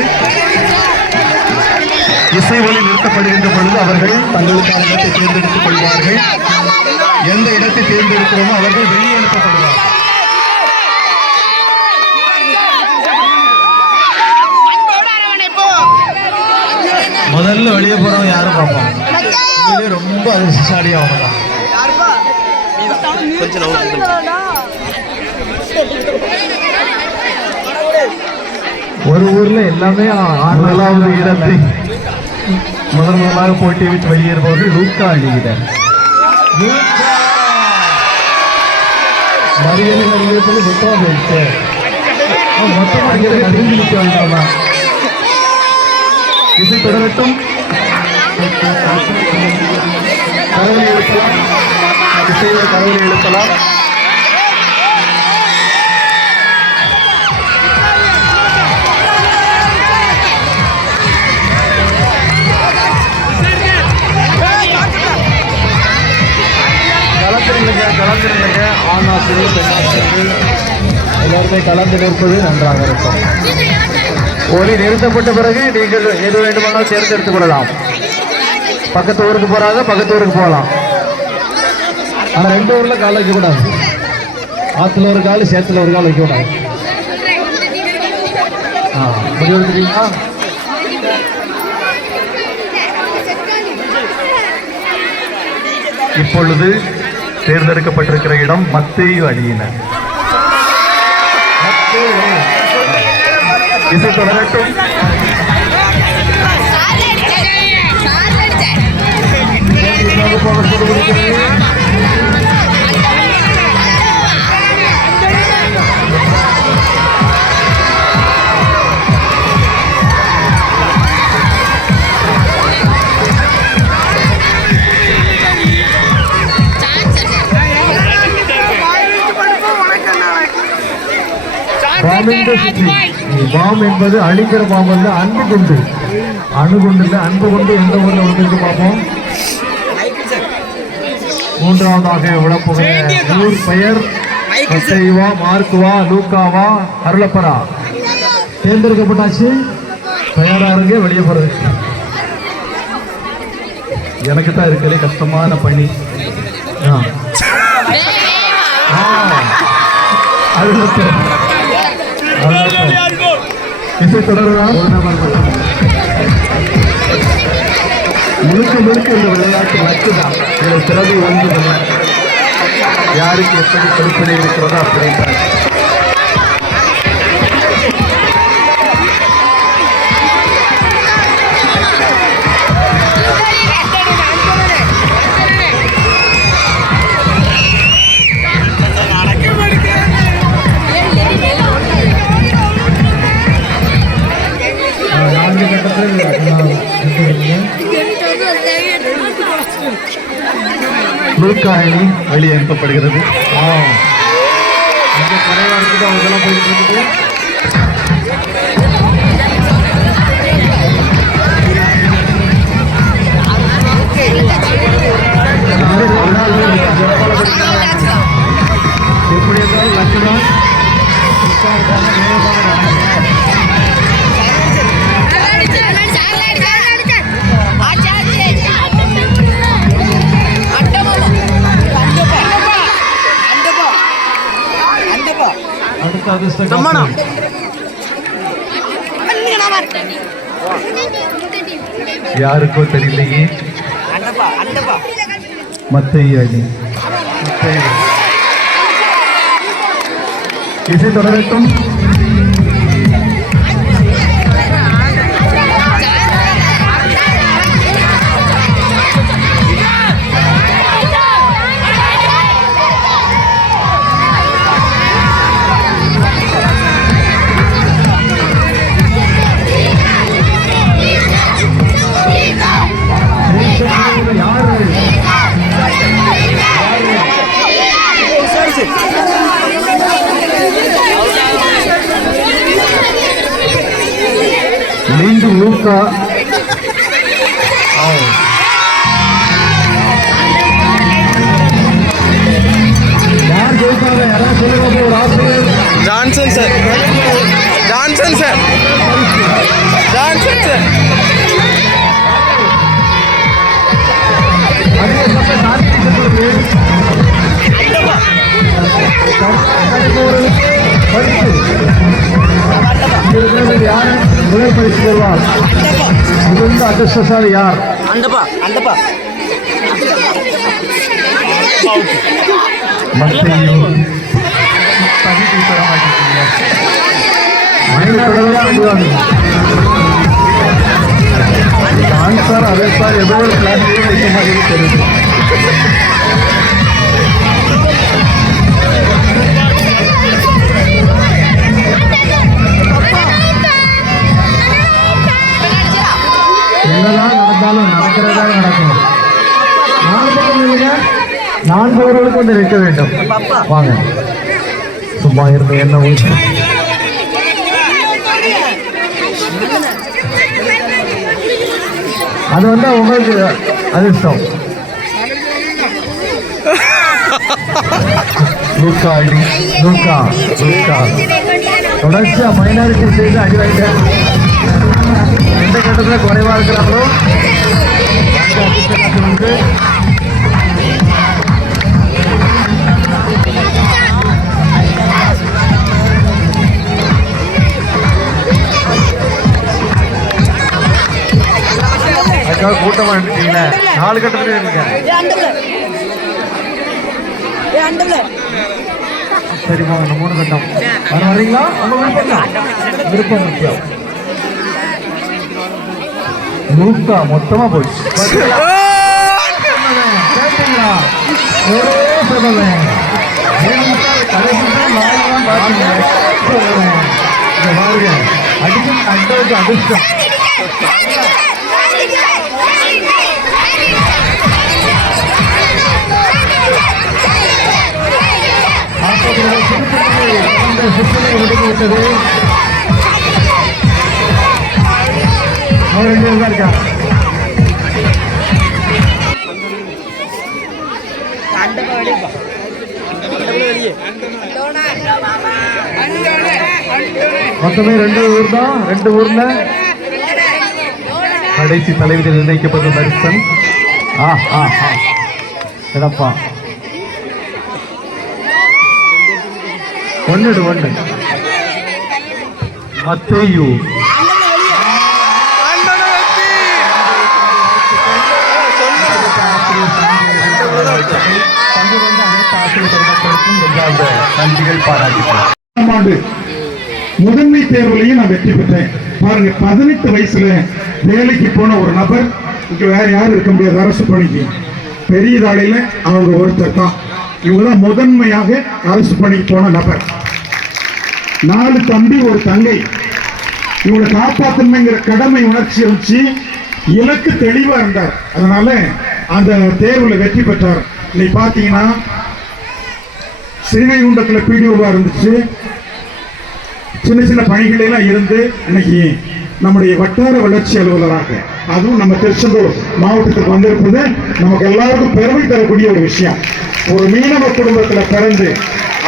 இசை ஒலி நிறுத்தப்படுகின்ற பொழுது அவர்கள் தங்களுக்கான இடத்தை தேர்ந்தெடுத்துக் கொள்வார்கள். எந்த இடத்தை தேர்ந்தெடுக்கிறோமோ அவர்கள் வெளியே அனுப்பப்படுவார்கள். முதல்ல வெளியே போறவங்க யாரும் பார்ப்போம். ரொம்ப அதிர்ஷ்டசாலியாக தான். ஒரு ஊர்ல எல்லாமே 6வது இடத்தை முதலாக போட்டியை விட்டு வெளியேறுபவர்கள் லூக்கா அணியினர். இசை தொடரட்டும். கரவொலி எழுப்பலாம். இசையோட கரவொலி எழுப்பலாம். கலந்துருங்க. ஆண் ஆசிரியர் பெண் ஆசிரியர்கள் எல்லாருமே கலந்து நிற்பது நன்றாக இருக்கும். ஒலி நிறுத்தப்பட்ட பிறகு நீங்கள் எது வேண்டுமானாலும் தேர்ந்தெடுத்துக் கொள்ளலாம். பக்கத்து ஊருக்கு போறாங்க, பக்கத்து ஊருக்கு போகலாம். ஆனால் 2 ஊரில் கால் வைக்கக்கூடாது. ஆற்றுல ஒரு கால், சேத்துல ஒரு கால் வைக்கக்கூடாது. முடிவு எடுத்துட்டீங்களா? இப்பொழுது தேர்ந்தெடுக்கப்பட்டிருக்கிற இடம் மத்தேயு அணியினர். இசை தொடரட்டும். பாம் என்பது அழிக்கிற பாம்பு அல்ல, அன்பு கொண்டு. அணுகுண்டு இல்லை, அன்பு கொண்டு எந்த ஊர்ல வந்து பார்ப்போம். மூன்றாவதாக விடப்போகிற ஊர் பெயர் மத்தேயுவா, மார்க்குவா, லூக்காவா, அருளப்பரா. தேர்ந்தெடுக்கப்பட்டாச்சு. தயாரா இருங்க வெளியே போறது. எனக்கு தான் இருக்கிறதே கஷ்டமான பணி. இசை தொடர்தான். முழுக்க முழுக்க இந்த விளையாட்டு லக்குதான். இதில் திறமை ஒன்றுமில்லை. யாருக்கு எப்படி கல்பனை இருக்கிறதோ அப்படின்றாங்க. லூக்கா அணி வெளியே அனுப்பப்படுகிறது. இங்கே குறைவாக இருக்குது, அவங்கெல்லாம் போயிட்டு இருக்குது. எப்படி இருந்தாலும் லட்சம் அடுத்த அதிர்ஷ்டம் யாருக்கோ தெரியலையே. மத்திய அணி இசை தொடரட்டும். மீண்டும் லூக்கா யார் ஜெயிப்பாங்க? யாராவது சொல்லுங்க. ஒரு ஆசிரியர் Johnson sir, Johnson sir, Johnson sir. முதல் பரிசு பெறுவார். மிகுந்த அதிர்ஷ்டசாலி யார்? ஆன்சர் அதே சார் ஏதோ ஒரு கிளாஸ் வைக்க மாதிரி தெரியுது. என்னதான் நடந்தாலும் நடக்கிறதா நடக்கும். 4 பக்கம் இல்லைங்க, 4 ஓவர்களுக்கு வந்து நிற்க வேண்டும். வாங்க, சும்மா இருந்து என்ன ஊசி. அது வந்து உங்களுக்கு அதிர்ஷ்டம். லூக்கா அடி, லூக்கா லூக்கா தொடர்ச்சியா மைனாரிட்டி செய்து அடி வைக்க எந்த கட்டத்தில் குறைவா இருக்கிறாங்களோ வந்து அதுக்காக கூட்டமா இருக்கீங்களா? 4 கட்டத்துல இருக்கேன். சரிம்மா, 3 கட்டம் வரீங்களா? விருப்பம் முக்கியம். லூக்கா மொத்தமா போயிடுச்சு. அதிர்ஷ்டம் சுற்றுலா விடுவிட்டது. இருக்கா மொத்தமே 2 ஊர் தான். 2 ஊர்ல கடைசி தலைவிதில் நிர்ணயிக்கப்பட்ட தரிசன். எடப்பா 1 மத்தேயு நன்றிகள் பாராட்டுகிறேன். முதன்மை தேர்வுலையும் நான் வெற்றி பெற்றேன். பாருங்க, 18 வயசுல வேலைக்கு போன ஒரு நபர் இங்க வேற யாரும் இருக்க முடியாது. அரசு பணிக்கு பெரியதாளையில அவங்க ஒருத்தர் தான். இவங்கதான் முதன்மையாக அரசு பணிக்கு போன நபர். 4 தம்பி 1 தங்கை. இவங்களை காப்பாற்றணுங்கிற கடமை உணர்ச்சியை வச்சு இலக்கு தெளிவா இருந்தார். அதனால அந்த தேர்வுல வெற்றி பெற்றார். இன்னைக்கு பார்த்தீங்கன்னா ஸ்ரீவைகுண்டத்தில் பிடிஓவா இருந்துச்சு, சின்ன சின்ன பணிகள் எல்லாம் இருந்து இன்னைக்கு நம்முடைய வட்டார வளர்ச்சி அலுவலராக, அதுவும் நம்ம திருச்செந்தூர் மாவட்டத்துக்கு வந்திருப்பது நமக்கு எல்லாருக்கும் பெருமை தரக்கூடிய ஒரு விஷயம். ஒரு மீனவ குடும்பத்தில் பிறந்து,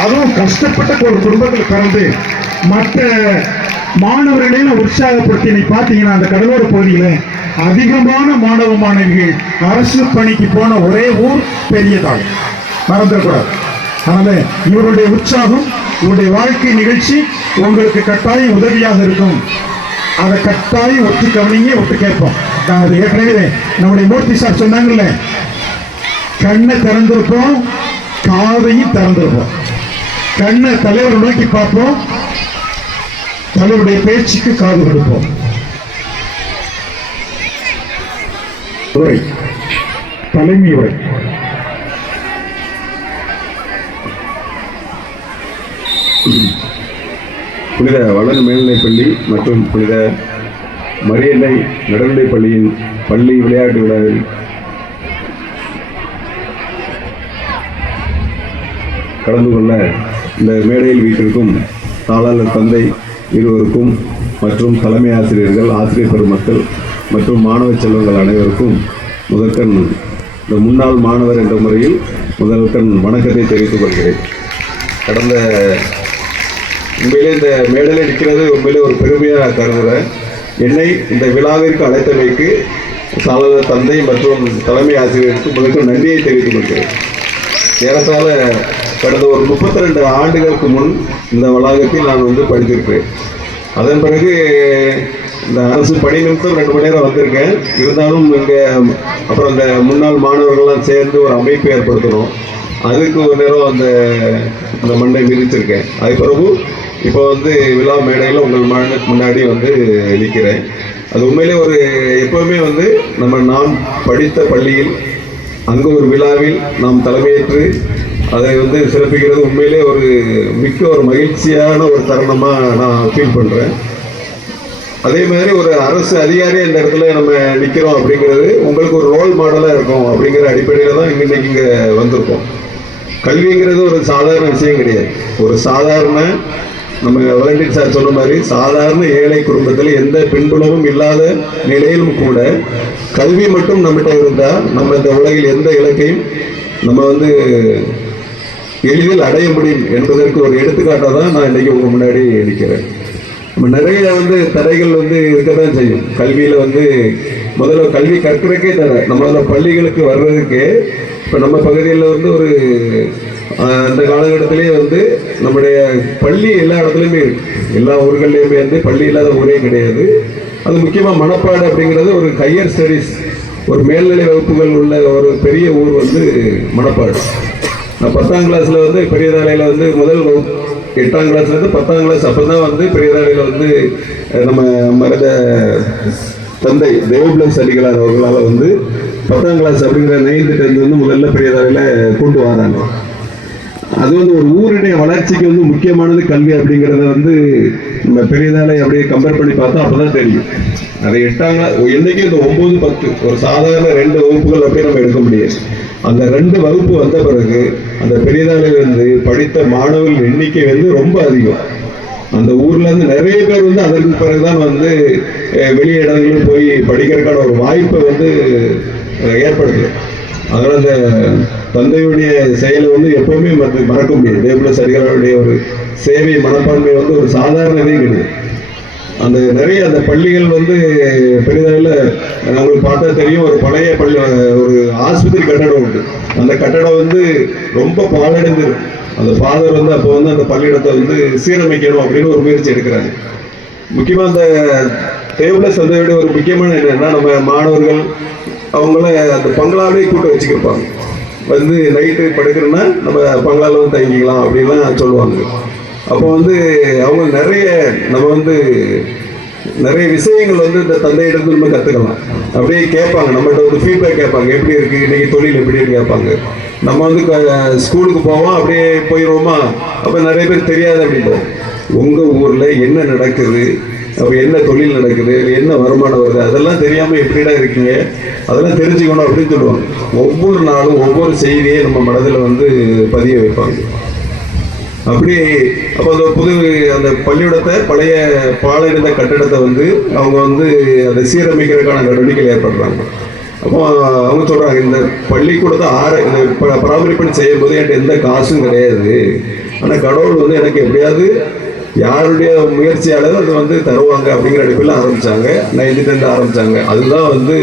அதுவும் கஷ்டப்பட்ட ஒரு குடும்பத்தில் பிறந்து மற்ற மாணவர்களையும் உற்சாகப்படுத்தி இன்னைக்கு பார்த்தீங்கன்னா அந்த கடலோர பகுதியில் அதிகமான மாணவ மாணவிகள் அரசு பணிக்கு போன ஒரே ஊர் பெரியதாள், மறந்துடக்கூடாது. அதனால இவருடைய உற்சாகம், இவருடைய வாழ்க்கை நிகழ்ச்சி உங்களுக்கு கட்டாயம் உதவியாக இருக்கும். அதை கட்டாயம் ஒத்து கவனிங்க, ஒத்து கேட்போம். அது ஏற்கனவே நம்முடைய மூர்த்தி சார் சொன்னாங்கல்ல, கண்ணை திறந்திருப்போம், காதையும் திறந்திருப்போம். கண்ணை தலைவரை நோக்கி பார்ப்போம், தலைவருடைய பேச்சுக்கு காது கொடுப்போம். உரை, தலைமை உரை. புனித வளர் மேல்நிலைப்பள்ளி மற்றும் புனித மரியன்னை நடுநிலைப் பள்ளியின் பள்ளி விளையாட்டு விழாவில் கலந்து கொள்ள இந்த மேடையில் வீட்டிற்கும் தாளாளர் தந்தை இருவருக்கும் மற்றும் தலைமை ஆசிரியர்கள், ஆசிரியர் பெருமக்கள் மற்றும் மாணவ செல்வங்கள் அனைவருக்கும் முதற்கண் இந்த முன்னாள் மாணவர் என்ற முறையில் முதற்கண் வணக்கத்தை தெரிவித்துக் கொள்கிறேன். கடந்த உண்மையிலே இந்த மேடையில் நிற்கிறது உண்மையிலே ஒரு பெருமையாக கருதுகிறேன். என்னை இந்த விழாவிற்கு அழைத்தமைக்கு தாளாளர் தந்தை மற்றும் தலைமை ஆசிரியருக்கு முதற்கண் நன்றியை தெரிவித்துக் கொள்கிறேன். ஏறத்தாழ கடந்த ஒரு 32 ஆண்டுகளுக்கு முன் இந்த வளாகத்தில் நான் வந்து படித்திருக்கிறேன். அதன் பிறகு இந்த அரசு பணி நிமித்தம் 2 மணி நேரம் வந்திருக்கேன். இருந்தாலும் இங்கே அப்புறம் இந்த முன்னாள் மாணவர்கள்லாம் சேர்ந்து ஒரு அமைப்பு ஏற்படுத்தணும், அதுக்கு ஒரு நேரம் அந்த மண்டை மிதிச்சிருக்கேன். அது பிறகு இப்போ வந்து விழா மேடையில் உங்கள் முன்னாடி வந்து நிற்கிறேன். அது உண்மையிலே ஒரு எப்போவுமே வந்து நாம் படித்த பள்ளியில் அங்கே ஒரு விழாவில் நாம் தலைமையேற்று அதை வந்து சிறப்பிக்கிறது உண்மையிலே ஒரு மிக்க ஒரு மகிழ்ச்சியான ஒரு தருணமாக நான் ஃபீல் பண்ணுறேன். அதே மாதிரி ஒரு அரசு அதிகாரி இந்த இடத்துல நம்ம நிற்கிறோம் அப்படிங்கிறது உங்களுக்கு ஒரு ரோல் மாடலாக இருக்கும் அப்படிங்கிற அடிப்படையில் தான் இன்னைக்கு இங்கே வந்திருக்கோம். கல்விங்கிறது ஒரு சாதாரண விஷயம் கிடையாது. ஒரு சாதாரண நம்ம வாலண்டியர் சார் சொன்ன மாதிரி சாதாரண ஏழை குடும்பத்தில் எந்த பின்புலமும் இல்லாத நிலையிலும் கூட கல்வி மட்டும் நம்மகிட்ட இருந்தால் நம்ம இந்த உலகில் எந்த இலக்கையும் நம்ம வந்து எளிதில் அடைய முடியும் என்பதற்கு ஒரு எடுத்துக்காட்டாக தான் நான் இன்றைக்கி உங்கள் முன்னாடி நிற்கிறேன். நம்ம நிறைய வந்து தடைகள் வந்து இருக்க தான் செய்யும். கல்வியில் வந்து முதல்ல கல்வி கற்கிறதுக்கே தடை. நம்ம அந்த பள்ளிகளுக்கு வர்றதுக்கு இப்போ நம்ம பகுதியில் வந்து ஒரு அந்த காலகட்டத்திலேயே வந்து நம்முடைய பள்ளி எல்லா இடத்துலையுமே இருக்கு, எல்லா ஊர்கள்லையுமே வந்து பள்ளி இல்லாத ஊரே கிடையாது. அது முக்கியமாக மணப்பாடு அப்படிங்கிறது ஒரு ஹையர் ஸ்டடீஸ், ஒரு மேல்நிலை வகுப்புகள் உள்ள ஒரு பெரிய ஊர் வந்து மணப்பாடு. நான் 10ஆம் கிளாஸில் வந்து பெரியதாலையில் வந்து முதல் வகுப்பு, 8ஆம் கிளாஸ்லேருந்து 10ஆம் கிளாஸ் அப்போ தான் வந்து பெரியதாலையில் வந்து நம்ம மறைந்த தந்தை தேவபிளஸ் அடிகளார் அவர்களால் வந்து 10ஆம் கிளாஸ் அப்படிங்கிற 9th 10th வந்து முதல்ல பெரியதாலையில் கொண்டு வராங்க. அது வந்து ஒரு ஊருடைய வளர்ச்சிக்கு வந்து முக்கியமானது கல்வி அப்படிங்கிறத வந்து நம்ம பெரியதாலை அப்படியே கம்பேர் பண்ணி பார்த்தா அப்போதான் தெரியும். அதை 8ஆம் கிளாஸ் என்னைக்கு இந்த 9, 10 ஒரு சாதாரண 2 வகுப்புகள் அப்படியே நம்ம எடுக்க முடியாது. அந்த 2 வகுப்பு வந்த பிறகு அந்த பெரியதாலையில் வந்து படித்த மாணவர்கள் எண்ணிக்கை வந்து ரொம்ப அதிகம். அந்த ஊர்ல இருந்து நிறைய பேர் வந்து அதற்கு பிறகுதான் வந்து வெளி இடங்களில் போய் படிக்கிறதுக்கான ஒரு வாய்ப்பை வந்து ஏற்படுத்தல. அதனால அந்த தந்தையுடைய செயலை வந்து எப்பவுமே மறக்க முடியாது. தேவபிளஸ் அடிகளாருடைய ஒரு சேவை மனப்பான்மை வந்து ஒரு சாதாரண கிடையாது. அந்த நிறைய அந்த பள்ளிகள் வந்து பெரிதளவில் நம்மளுக்கு பார்த்தா தெரியும். ஒரு பழைய பள்ளி, ஒரு ஆஸ்பத்திரி கட்டடம் உண்டு. அந்த கட்டடம் வந்து ரொம்ப பாழடைந்து இருக்கு. அந்த ஃபாதர் வந்து அப்போ வந்து அந்த பள்ளியிடத்தை வந்து சீரமைக்கணும் அப்படின்னு ஒரு முயற்சி எடுக்கிறாங்க. முக்கியமாக அந்த தேவபிளஸ் தந்தையோட ஒரு முக்கியமான என்னன்னா, நம்ம மாணவர்கள் அவங்கள அந்த பங்களாவே கூட்ட வச்சுக்கிருப்பாங்க. வந்து நைட்டு படுக்கிறோன்னா நம்ம பங்களாவில் வந்து தங்கிக்கலாம் அப்படின்லாம் சொல்லுவாங்க. அப்போ வந்து அவங்க நம்ம வந்து நிறைய விஷயங்கள் வந்து இந்த தந்தையிடத்து நம்ம கற்றுக்கலாம். அப்படியே கேட்பாங்க, நம்மகிட்ட வந்து ஃபீட்பேக் கேட்பாங்க, எப்படி இருக்குது இன்றைக்கி தொழில் எப்படின்னு கேட்பாங்க. நம்ம வந்து ஸ்கூலுக்கு போவோம், அப்படியே போயிடுவோமா, அப்போ நிறைய பேர் தெரியாது அப்படின்றோம். உங்கள் ஊரில் என்ன நடக்குது, அப்போ என்ன தொழில் நடக்குது, என்ன வருமானம் வருது, அதெல்லாம் தெரியாமல் எப்படிடா இருக்கீங்க அதெல்லாம் தெரிஞ்சுக்கணும் அப்படின்னு சொல்லுவாங்க. ஒவ்வொரு நாளும் ஒவ்வொரு செய்தியை நம்ம மனதில் வந்து பதிய வைப்பாங்க. அப்படி அப்போ அந்த பள்ளிக்கூடத்தை பழைய பாழடைந்த கட்டிடத்தை வந்து அவங்க வந்து அதை சீரமைக்கிறதுக்கான நடவடிக்கைகள் ஏற்படுறாங்க. அப்போ அவங்க சொல்கிறாங்க, இந்த பள்ளிக்கூடத்தை இந்த பராமரிப்பு செய்யும்போது என்கிட்ட எந்த காசும் கிடையாது, ஆனால் கடவுள் வந்து எனக்கு எப்படியாவது யாருடைய முயற்சியாளர் அது வந்து தருவாங்க அப்படிங்கிற அடிப்பில் ஆரம்பித்தாங்க. 90 ஆரம்பித்தாங்க. அதுதான் வந்து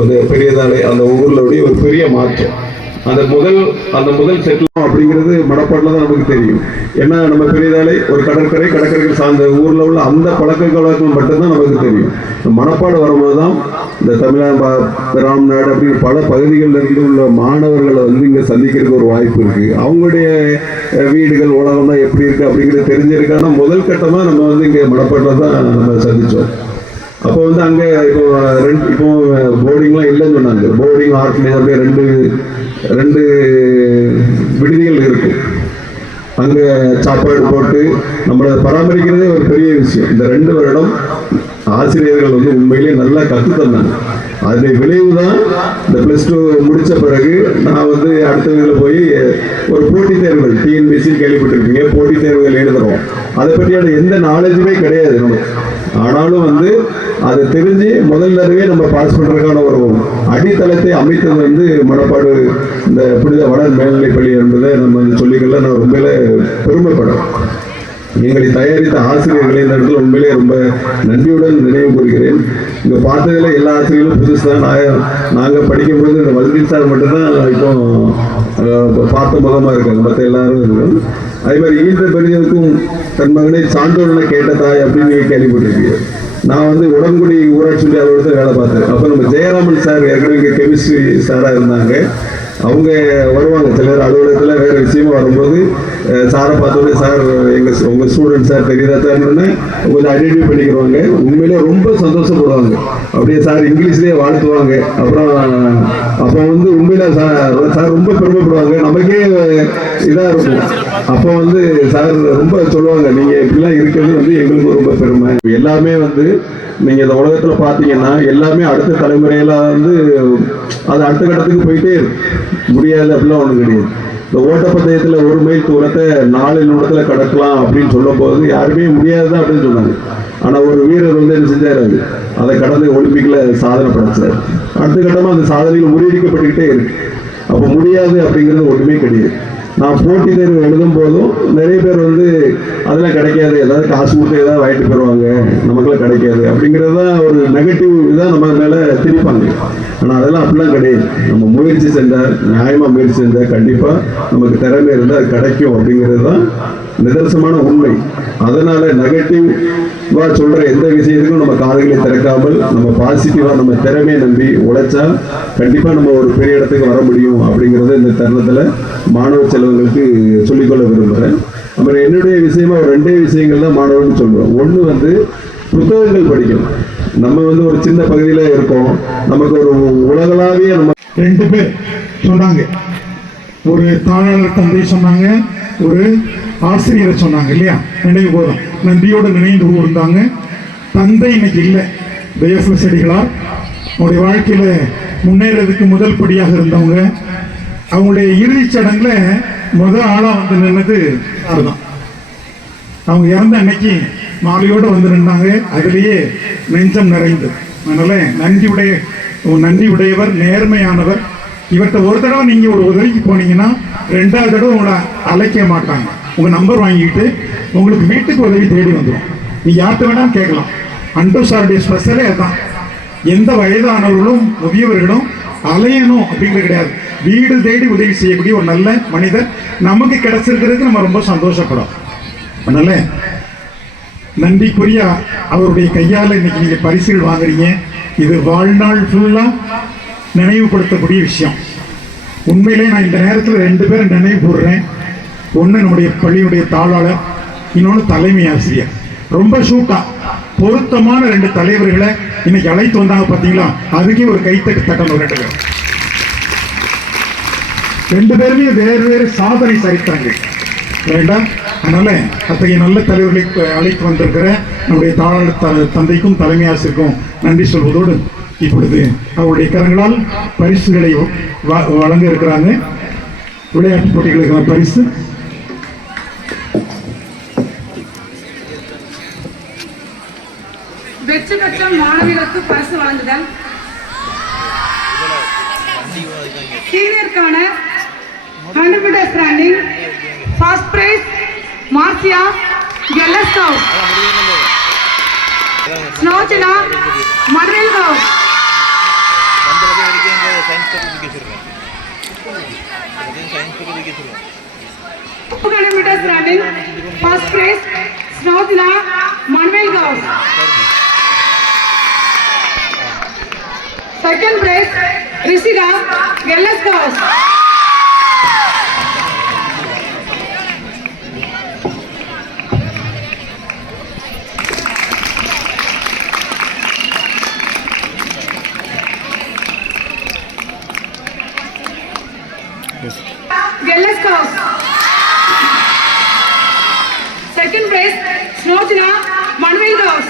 ஒரு பெரியதாலே அந்த ஊரில் ஒரு பெரிய மாற்றம். அந்த முதல் செட்டில் அப்படிங்கிறது மணப்பாட்டில் தான் நமக்கு தெரியும். ஏன்னா நம்ம பெரியதாலே ஒரு கடற்கரை சார்ந்த ஊரில் உள்ள அந்த பழக்க வழக்கம் மட்டும்தான் நமக்கு தெரியும். மணப்பாடு வரும்போது தான் இந்த தமிழ்நாடு ராம்நாடு அப்படிங்கிற பல பகுதிகளில் இருந்து உள்ள மாணவர்களை வந்து இங்கே சந்திக்கிறதுக்கு ஒரு வாய்ப்பு இருக்குது. அவங்களுடைய வீடுகள் உலகம்னா எப்படி இருக்குது அப்படிங்கிறது தெரிஞ்சிருக்கான முதல் கட்டமாக நம்ம வந்து இங்கே மணப்பாட்டில் தான் நம்ம சந்தித்தோம். அப்போ வந்து அங்கே இப்போ போர்டிங்லாம் இல்லைன்னு சொன்னாங்க. போர்டிங் ஆர்ஃபனேஜ் அப்படியே ரெண்டு விடுதிகள் இருக்கு. அங்கே சாப்பாடு போட்டு நம்மளை பராமரிக்கிறதே ஒரு பெரிய விஷயம். இந்த 2 வருடம் ஆசிரியர்கள் வந்து உண்மையிலே நல்லா கற்று தந்தாங்க. அதனுடைய விளைவு தான் இந்த +2 முடித்த பிறகு நான் வந்து அடுத்த இதில் போய் ஒரு போட்டித் தேர்வுகள் TNPSC கேள்விப்பட்டிருப்பீங்க, போட்டித் தேர்வுகள் எழுதுகிறோம். அதை பற்றியான எந்த நாலேஜுமே கிடையாது நமக்கு. ஆனாலும் வந்து அதை தெரிஞ்சு முதல்லவே நம்ம பாஸ் பண்ணுறதுக்கான ஒரு அடித்தளத்தை அமைத்தது வந்து மணப்பாடு இந்த புனித வளர் மேல்நிலைப்பள்ளி என்பதை நம்ம சொல்லிக்கல நான் ரொம்பவே பெருமைப்படுறேன். எங்களை தயாரித்த ஆசிரியர்களை இந்த இடத்துல உண்மையிலே ரொம்ப நன்றியுடன் நினைவு கூறுகிறேன். இங்கே பார்த்ததில் எல்லா ஆசிரியர்களும் புதுசு தான். நாங்கள் படிக்கும்போது இந்த வல்வில் சார் மட்டும்தான் இப்போ பார்த்த முகமாக இருக்காங்க, மற்ற எல்லாரும் இருக்கும். அதே மாதிரி ஈன்ற பெரியவருக்கும் தன் மகனை சான்றோர்களை கேட்ட தாய் அப்படின்னு நீங்கள் கேள்விப்பட்டிருக்கீங்க. நான் வந்து உடன்குடி ஊராட்சி அலுவலகத்தில் வேலை பார்த்தேன். அப்போ நம்ம ஜெயராமன் சார் ஏற்கனவே இங்கே கெமிஸ்ட்ரி சாராக இருந்தாங்க. அவங்க வருவாங்க சிலர் அலுவலகத்தில் வேறு விஷயமா வரும்போது சாரை பார்த்தோன்னே, சார் உங்கள் ஸ்டூடெண்ட் சார் தெரியுதா சார்ன்னு கொஞ்சம் ஐடென்டிஃபை பண்ணிக்கிறவாங்க. உண்மையிலே ரொம்ப சந்தோஷப்படுவாங்க. அப்படியே சார் இங்கிலீஷ்லேயே வாழ்த்துவாங்க. அப்புறம் அப்போ வந்து உண்மையில சார் ரொம்ப பெருமைப்படுவாங்க. நமக்கே இதாக இருக்கும். அப்போ வந்து சார் ரொம்ப சொல்லுவாங்க, நீங்கள் இப்படிலாம் இருக்கிறது வந்து எங்களுக்கு ரொம்ப பெருமை. எல்லாமே வந்து நீங்கள் இந்த உலகத்தில் பார்த்தீங்கன்னா எல்லாமே அடுத்த தலைமுறையில் வந்து அது அடுத்த கட்டத்துக்கு போயிட்டே முடியாது அப்படிலாம் ஒன்றும் கிடையாது. இந்த ஓட்டப்பந்தயத்தில் 1 மைல் தூரத்தை 4 நிமிடத்தில் கடக்கலாம் அப்படின்னு சொல்லும் போது யாருமே முடியாதுதான் அப்படின்னு சொன்னாங்க. ஆனால் ஒரு வீரர் வந்து என்ன செஞ்சார், அதை கடந்து ஒலிம்பிக்கில் சாதனை படைச்சார். அடுத்த கட்டமாக அந்த சாதனைகள் முறியடிக்கப்பட்டுக்கிட்டே இருக்கு. அப்போ முடியாது அப்படிங்கிறது ஒன்றுமே கிடையாது. நான் போட்டி தேர்வு எழுதும் போதும் நிறைய பேர் வந்து அதெல்லாம் கிடைக்காது, ஏதாவது காசு கொடுத்து ஏதாவது வாங்கிட்டு போயிடுவாங்க, நமக்குலாம் கிடைக்காது அப்படிங்கிறது தான் ஒரு நெகட்டிவ் இதான் நம்ம மேலே திணிப்பாங்க. ஆனால் அதெல்லாம் அப்படிலாம் கிடையாது. நம்ம முயற்சி செஞ்சால், நியாயமாக முயற்சி செஞ்சால் கண்டிப்பாக நமக்கு திறமை இருந்தால் அது கிடைக்கும் அப்படிங்கிறது தான் நிதர்சனமான உண்மை. அதனால நெகட்டிவாக சொல்கிற எந்த விஷயத்துக்கும் நம்ம காதுகளை திறக்காமல் நம்ம பாசிட்டிவாக நம்ம திறமையை நம்பி உழைச்சா கண்டிப்பாக நம்ம ஒரு பெரிய இடத்துக்கு வர முடியும் அப்படிங்கிறத இந்த தருணத்தில் மாணவ செல்வங்களுக்கு சொல்லிக்கொள்ள விரும்புகிறேன். அப்புறம் என்னுடைய விஷயமா ஒரு 2 விஷயங்கள் தான் மாணவர்கள் சொல்லுவோம். ஒன்று வந்து புத்தகங்கள் படிக்கணும். நம்ம வந்து ஒரு சின்ன பகுதியில் இருக்கோம், நமக்கு ஒரு உலகளாவிய நம்ம 2 பேர் சொன்னாங்க. ஒரு தாளாளர் தந்தை சொன்னாங்க, ஒரு ஆசிரியரை சொன்னாங்க இல்லையா, நினைவு போதும் நன்றியோடு நினைந்து இருந்தாங்க. தந்தை இன்னைக்கு இல்லை, தேவச செடிகளார் அவங்களுடைய வாழ்க்கையில் முன்னேறதுக்கு முதல் படியாக இருந்தவங்க. அவங்களுடைய இறுதிச் சடங்குல ஆளாக வந்து நின்னது அதுதான். அவங்க இறந்த அன்னைக்கு மாலையோடு வந்து நின்றாங்க. அதுலேயே நெஞ்சம் நிறைந்தது. அதனால நன்றி உடையவர், நேர்மையானவர். இவர்கிட்ட ஒரு தடவை நீங்கள் ஒரு உதவிக்கு போனீங்கன்னா 2வது தடவை உங்களை அழைக்க மாட்டாங்க. உங்கள் நம்பர் வாங்கிட்டு உங்களுக்கு வீட்டுக்கு உதவி தேடி வந்துடும். நீங்கள் யார்கிட்ட வேணாலும் கேட்கலாம். அண்டோ சாருடைய ஸ்பெஷலே அதுதான். எந்த வயதானவர்களும் முதியவர்களும் அலையணும் அப்படிங்கிறது கிடையாது. வீடு தேடி உதவி செய்யக்கூடிய ஒரு நல்ல மனிதர் நமக்கு கிடைச்சிருக்கிறதுக்கு நம்ம ரொம்ப சந்தோஷப்படும். அதனால நன்றிக்குரிய அவருடைய கையால் இன்னைக்கு நீங்கள் பரிசுகள் வாங்குறீங்க. இது வாழ்நாள் ஃபுல்லாக நினைவுபடுத்தக்கூடிய விஷயம். உண்மையிலே நான் இந்த நேரத்தில் 2 பேரை நினைவு கூறுறேன். ஒன்று நம்முடைய பள்ளியுடைய தாளாளர், இன்னொன்று தலைமை ஆசிரியர். ரொம்ப ஷூட்டா பொருத்தமான 2 தலைவர்களை இன்னைக்கு அழைத்து வந்தாங்க பார்த்தீங்களா, அதுக்கே ஒரு கைத்தட்டு தட்டணும். 2 பேருமே வேறு சாதனை சரித்திரங்கள் வேண்டாம். அதனால அத்தகைய நல்ல தலைவர்களை அழைத்து வந்திருக்கிற நம்முடைய தாளாளர் தந்தைக்கும் தலைமை ஆசிரியருக்கும் நன்றி சொல்வதோடு இப்பொழுது அவருடைய கரங்களால் பரிசுகளை வழங்க இருக்கிறாங்க. விளையாட்டு போட்டிகளுக்கான பரிசு வெற்றி பெற்ற மாணவிகளுக்கு பரிசு வழங்குதல். சீனியருக்கான 100 metre standing first prize Marcia எல்லஸ்கோ, ஸ்னோஜனா மர்ரெல்கோ. 100 metre standing first prize Snojana மர்ரெல்கோ. Second place, Rishika Gellasgos. Gellasgos. Second place, Snowjana Manvilgos.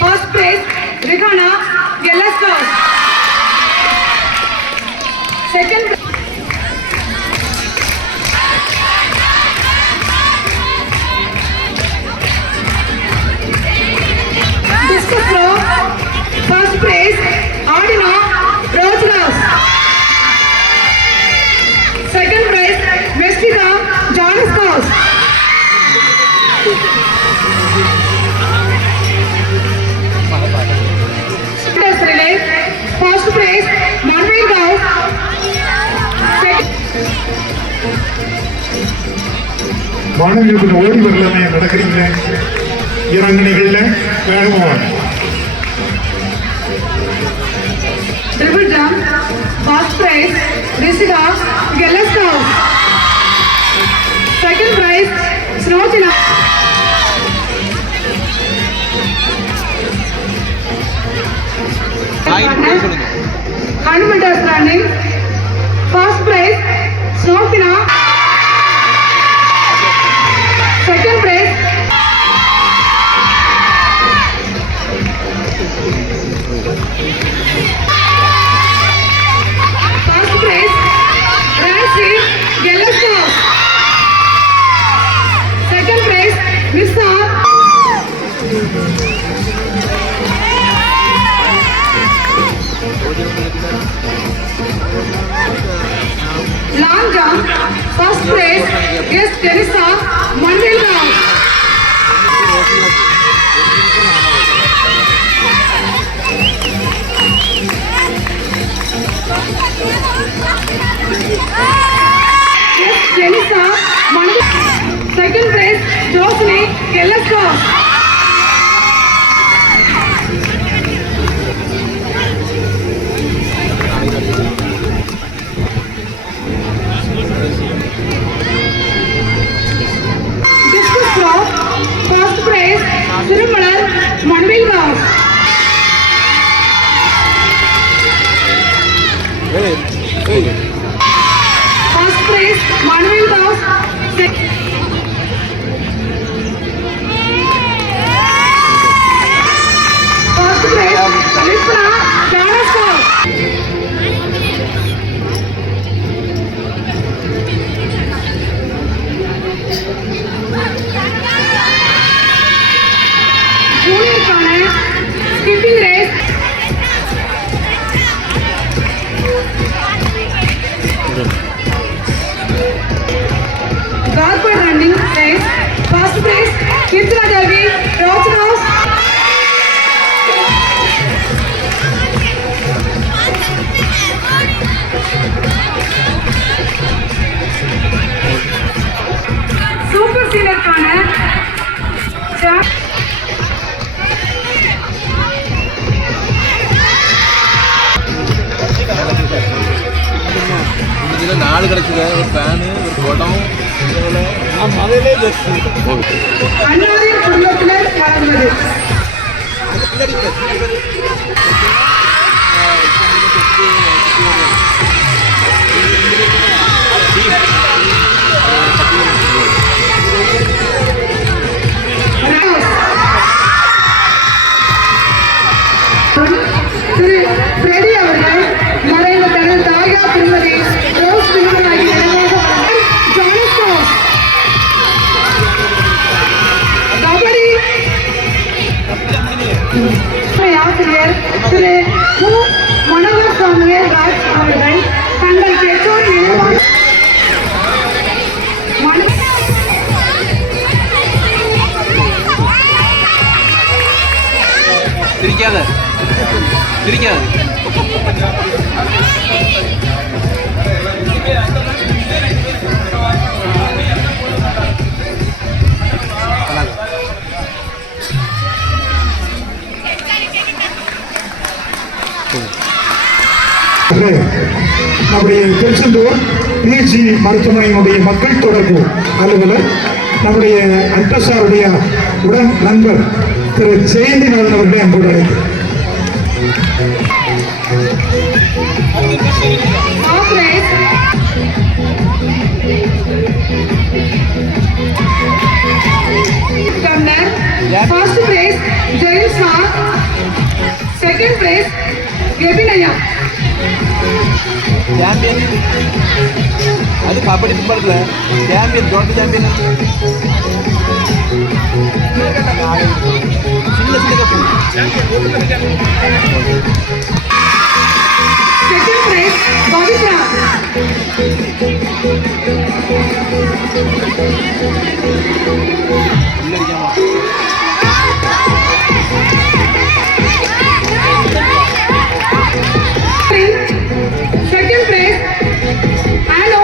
First place, Rihanna Gellasgos. Second place, discus throw. First place, Adina Rojnas. Second place, Vestika Janaskos. First place, Manvil Gao. மாணவர்களுக்கு ஓடி வரலாமே நடக்கிறீங்க இறங்கணிகளில் வேகமாக. Triple jump. First prize, Rishika Gellasgos. Second prize, Snowjana. Meter standing. First prize, Snowjana. Second prize, first prize, Ransi Gellasgos. Second prize, Missa. Long jump, first prize, yes, Teresa Manvilgao. Yes, Teresa Manvilgao. Second prize, Jocelyn Gellasgos. Discus throw, first prize, Sirumalar Manvilgao. First prize, Manvilgao. First prize, Lipna Janaskos. ஜூனியருக்கான skipping race. Backward running race. First place, Kirtana Devi Rojnas. Super seniorக்கான இதில் 4 கிடச்சிது, ஒரு ஃபேனு, ஒரு குடம், அதிலே ஜஸ்ட் அண்ணாவின் குடும்பத்தினர் வழங்குவது. பிரிக்காது. நம்முடைய திருச்செந்தூர் பிஎச்சி மருத்துவமனையினுடைய மக்கள் தொடர்பு அலுவலர் நம்முடைய அண்டசாருடைய உடன் நண்பர் திரு ஜெயந்திநாதன் அவர்களை அன்போடு அழைக்கிறேன். Half race. Gunner. First place, James Mark. Second place, Gebinaya. Champion அது கபடி தும்பல சாம்பியன் டோட்டல் சாம்பியன் சின்ன சின்ன cup Second place, Pavitra. Second place, Hello.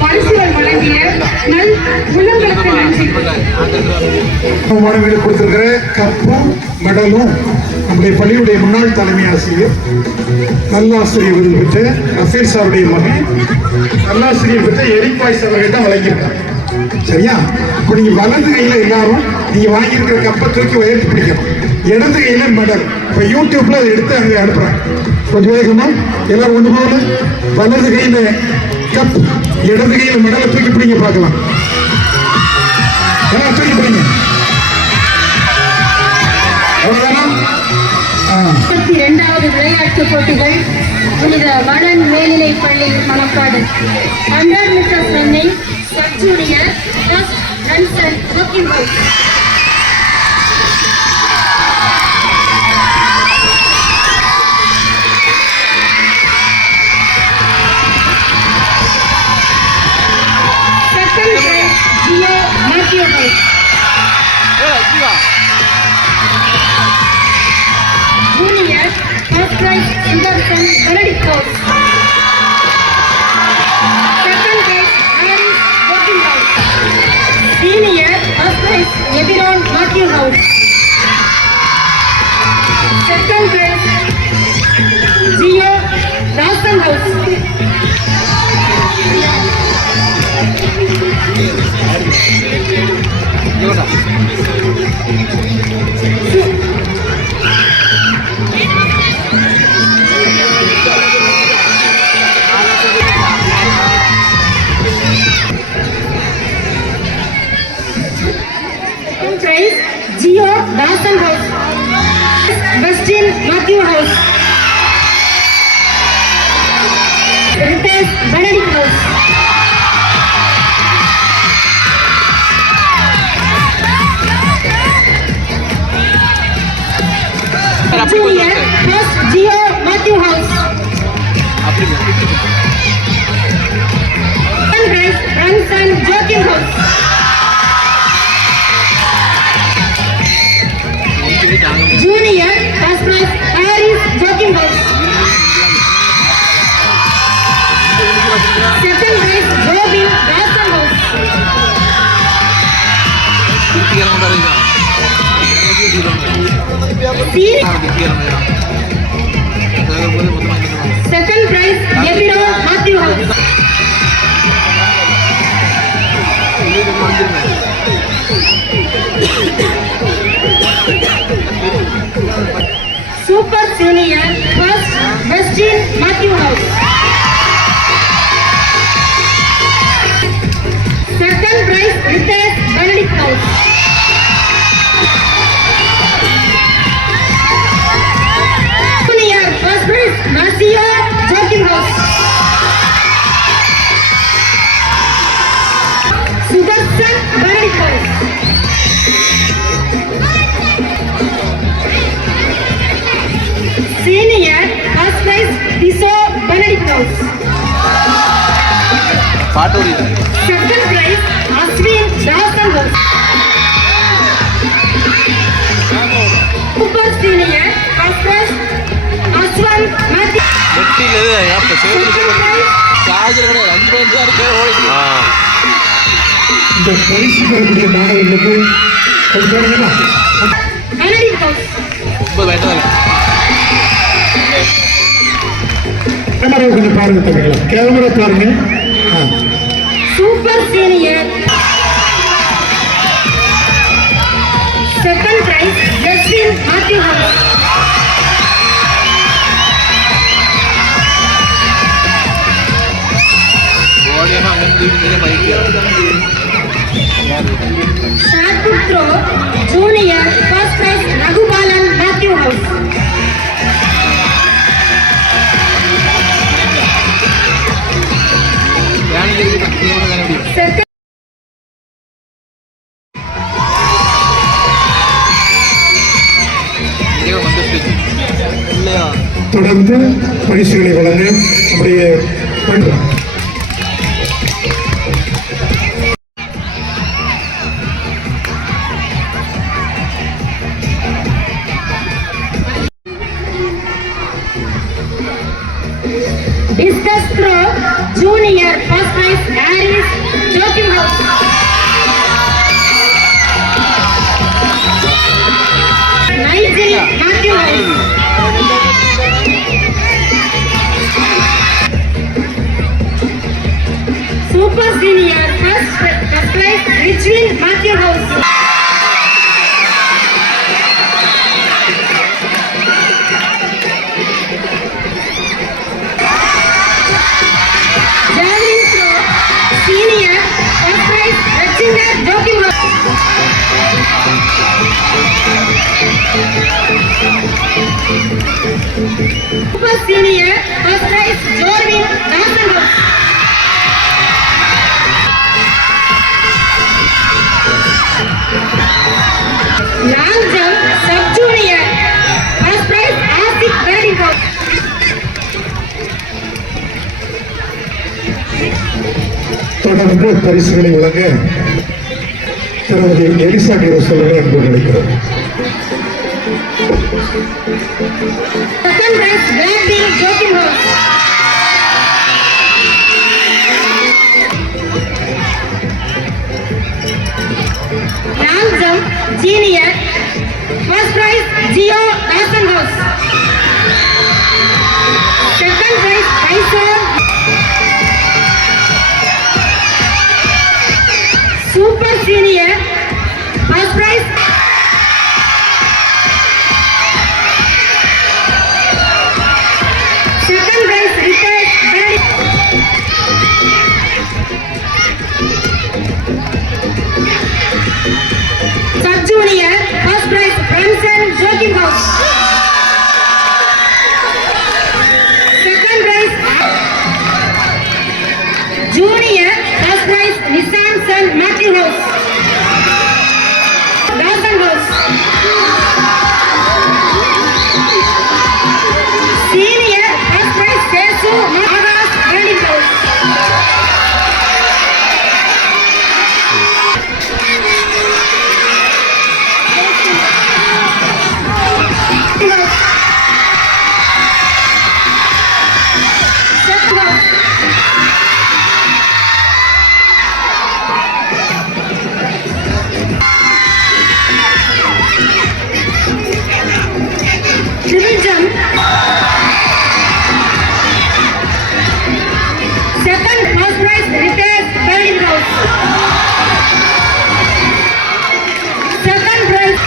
பரிசுகள் வழங்கிய நல் உள்ளங்களுக்கு நன்றி. வீடு கொடுத்திருக்கிற கப்பும் மெடலும் நம்முடைய பள்ளியுடைய முன்னாள் தலைமை ஆசிரியர் நல்லாசிரியர் விருது பெற்ற ரஃபேல் சாருடைய மகன் நல்லாசிரியர் பெற்ற எரிபாய்ஸ் அவர்கள் தான் வழங்கியிருக்காங்க. சரியா? இப்போ நீங்க வலது கையில எல்லாரும் நீங்க வாங்கியிருக்கிற கப்பை தூக்கி உயர்த்தி பிடிக்கணும். இடது கையில மெடல். இப்ப யூடியூப்ல அதை எடுத்து அங்கே அனுப்புறாங்க. கொஞ்சம் வேகமா எல்லாரும் கொண்டு போகணும். வலது கையில கப், இடது கையில மெடலை தூக்கி பிடிங்க பார்க்கலாம். தூக்கி பிடிங்க. அவ்வளவுதானா? 32வது விளையாட்டுப் போட்டிகள் புனித வடன் மேல்நிலைப் பள்ளி Manapad 100 metre running sub junior first runs and walking round. Second prize Geo Matthew house. Junior, first prize Sudarshan Benedict House. Second prize Harris Working House. Senior, first prize Ebiron Matthew House. Second prize Gio Dawson House. Second prize Gio Dawson House. Westin Matthew House. Ritesh Benedict House. Junior, first Gio Matthew House. Second prize Ransan Joaquin House. Junior, first prize Harris Joaquin House. Second prize Robin Dawson House. Second prize Ebiron Matthew House. Super Senior first Westin Matthew House. Second prize Ritesh Benedict House. Junior first prize Marcia Joaquin House. Sudarshan Benedict House. Second prize, Ashwin Dawson House. Super Senior, first prize, Ashwan Matthew. இந்த பரிசு பெறக்கூடிய மாணவர்களுக்கு Anand House. கேமரா கொஞ்சம் பாருங்க தம்பிங்களா, கேமரா பாருங்க. Super Senior. Second prize, Justin Matthew House. Shot put throw, Junior, first prize, Raghubalan Matthew House. Second தொடர்ந்து பரிசுகளை வழங்க நம்முடைய பண்றோம். discus throw, Junior, first prize, Harris, Joking House. Nigel Matthew House. Super Senior, first prize, Richmond Matthew House. Javelin throw, Senior, first prize, Rachinder Joking House. Super Senior, first prize, Jorvin Dawson House. Long jump, Sub Junior, first prize, Asik Batting House. தொடர்ந்து பரிசுகளை வழங்க திருமதி எலிசா டிரோஸ் அவர்களை அன்பு அழைக்கிறோம். Second prize, Black Bill Joking House. Long jump, Junior, first prize, Gio Dawson House. Second prize, Tyson. Super Senior, first prize, second prize, Ritesh Benedict. Sub Junior, first prize, Branson Joking House. Second prize, Junior, first prize, Nissan Son Matthew House. Dawson House. Senior, first prize, Sesu Magas Benedict House. Second house. Triple jump. Second, first prize, Ritesh Benedict House. Second prize.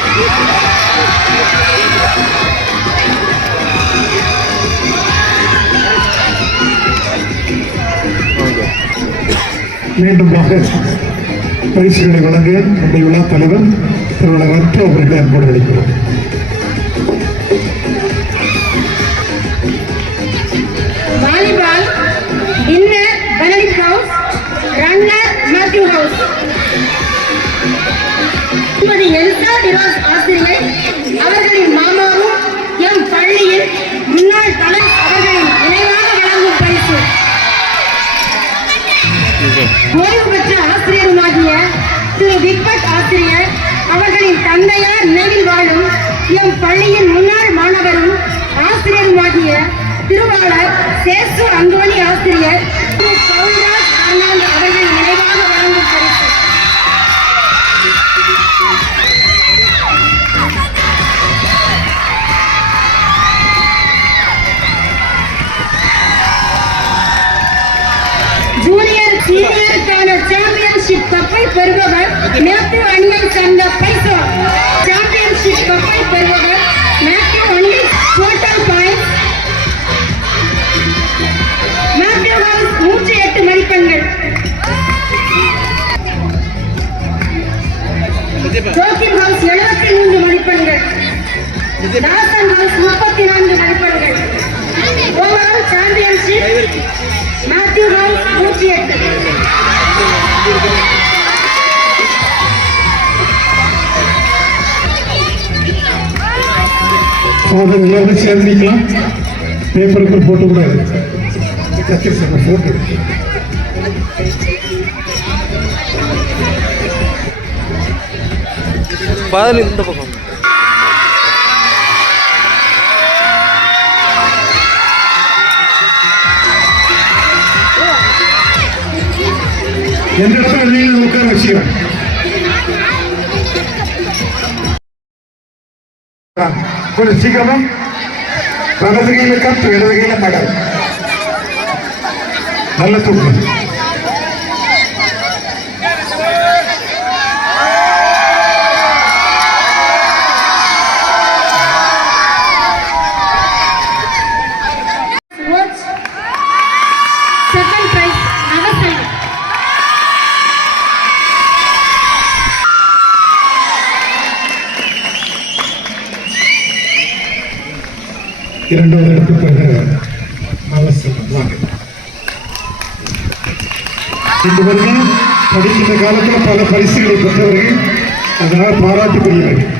மீண்டுமாக பரிசுகளை வழங்க நம்முடைய விழா தலைவர் திருவிழா ரத்னா அவர்களை அன்போடு அழைக்கிறோம். Volleyball, winner Benedict House, runner Matthew House. திருமதி எலிசா டிரோஸ் ஆசிரியை அவர்களின் மாமாவும் எம் பள்ளியின் முன்னாள் தலைவர் அவர்களின் நினைவாக வழங்கும் பரிசு. எம் பள்ளியின் முன்னாள் மாணவரும் ஆசிரியருமாகிய திருவாளர் சேசு அந்தோணி ஆசிரியர் திரு கவுல்ராஜ் அர்னால்ட் அவர்கள் நினைவாக வழங்கும் பரிசு. ஜூனியர் சீனியருக்கான சாம்பியன்ஷிப் கப்பை பெறுபவர் மேத்யூ அணியை சேர்ந்த பைசா. சாம்பியன்ஷிப் கப்பை பெறுபவர் மேத்யூ அணி. டோட்டல் பாயிண்ட் மேத்யூ ஹவுஸ் 108 மதிப்பெண்கள். ஜோக்கிம் ஹவுஸ் 73 மதிப்பெண்கள். தாசன் ஹவுஸ் 34 மதிப்பெண்கள். Overall championship Matthew house 108. Father எல்லாரும் சேர்ந்துக்கலாம். பேப்பருக்கு போட்டு கூடாது. போட்டு பதில் இந்த பக்கம் எந்த இடத்துல நீங்க உட்கார வச்சுக்கிறேன். கொஞ்சம் சீக்கிரமா வலது கையில கப், இடது கையில மடல். நல்ல தூக்கம். செகண்ட் பிரைஸ் அவசரம். இரண்டாவது இடத்துக்கு அவசரம் வாங்க. இந்த வருடம் படிக்கின்ற காலத்தில் பல பரிசுகளை பெற்றவர்கள், அதனால் பாராட்டுக்குரியவர்கள்.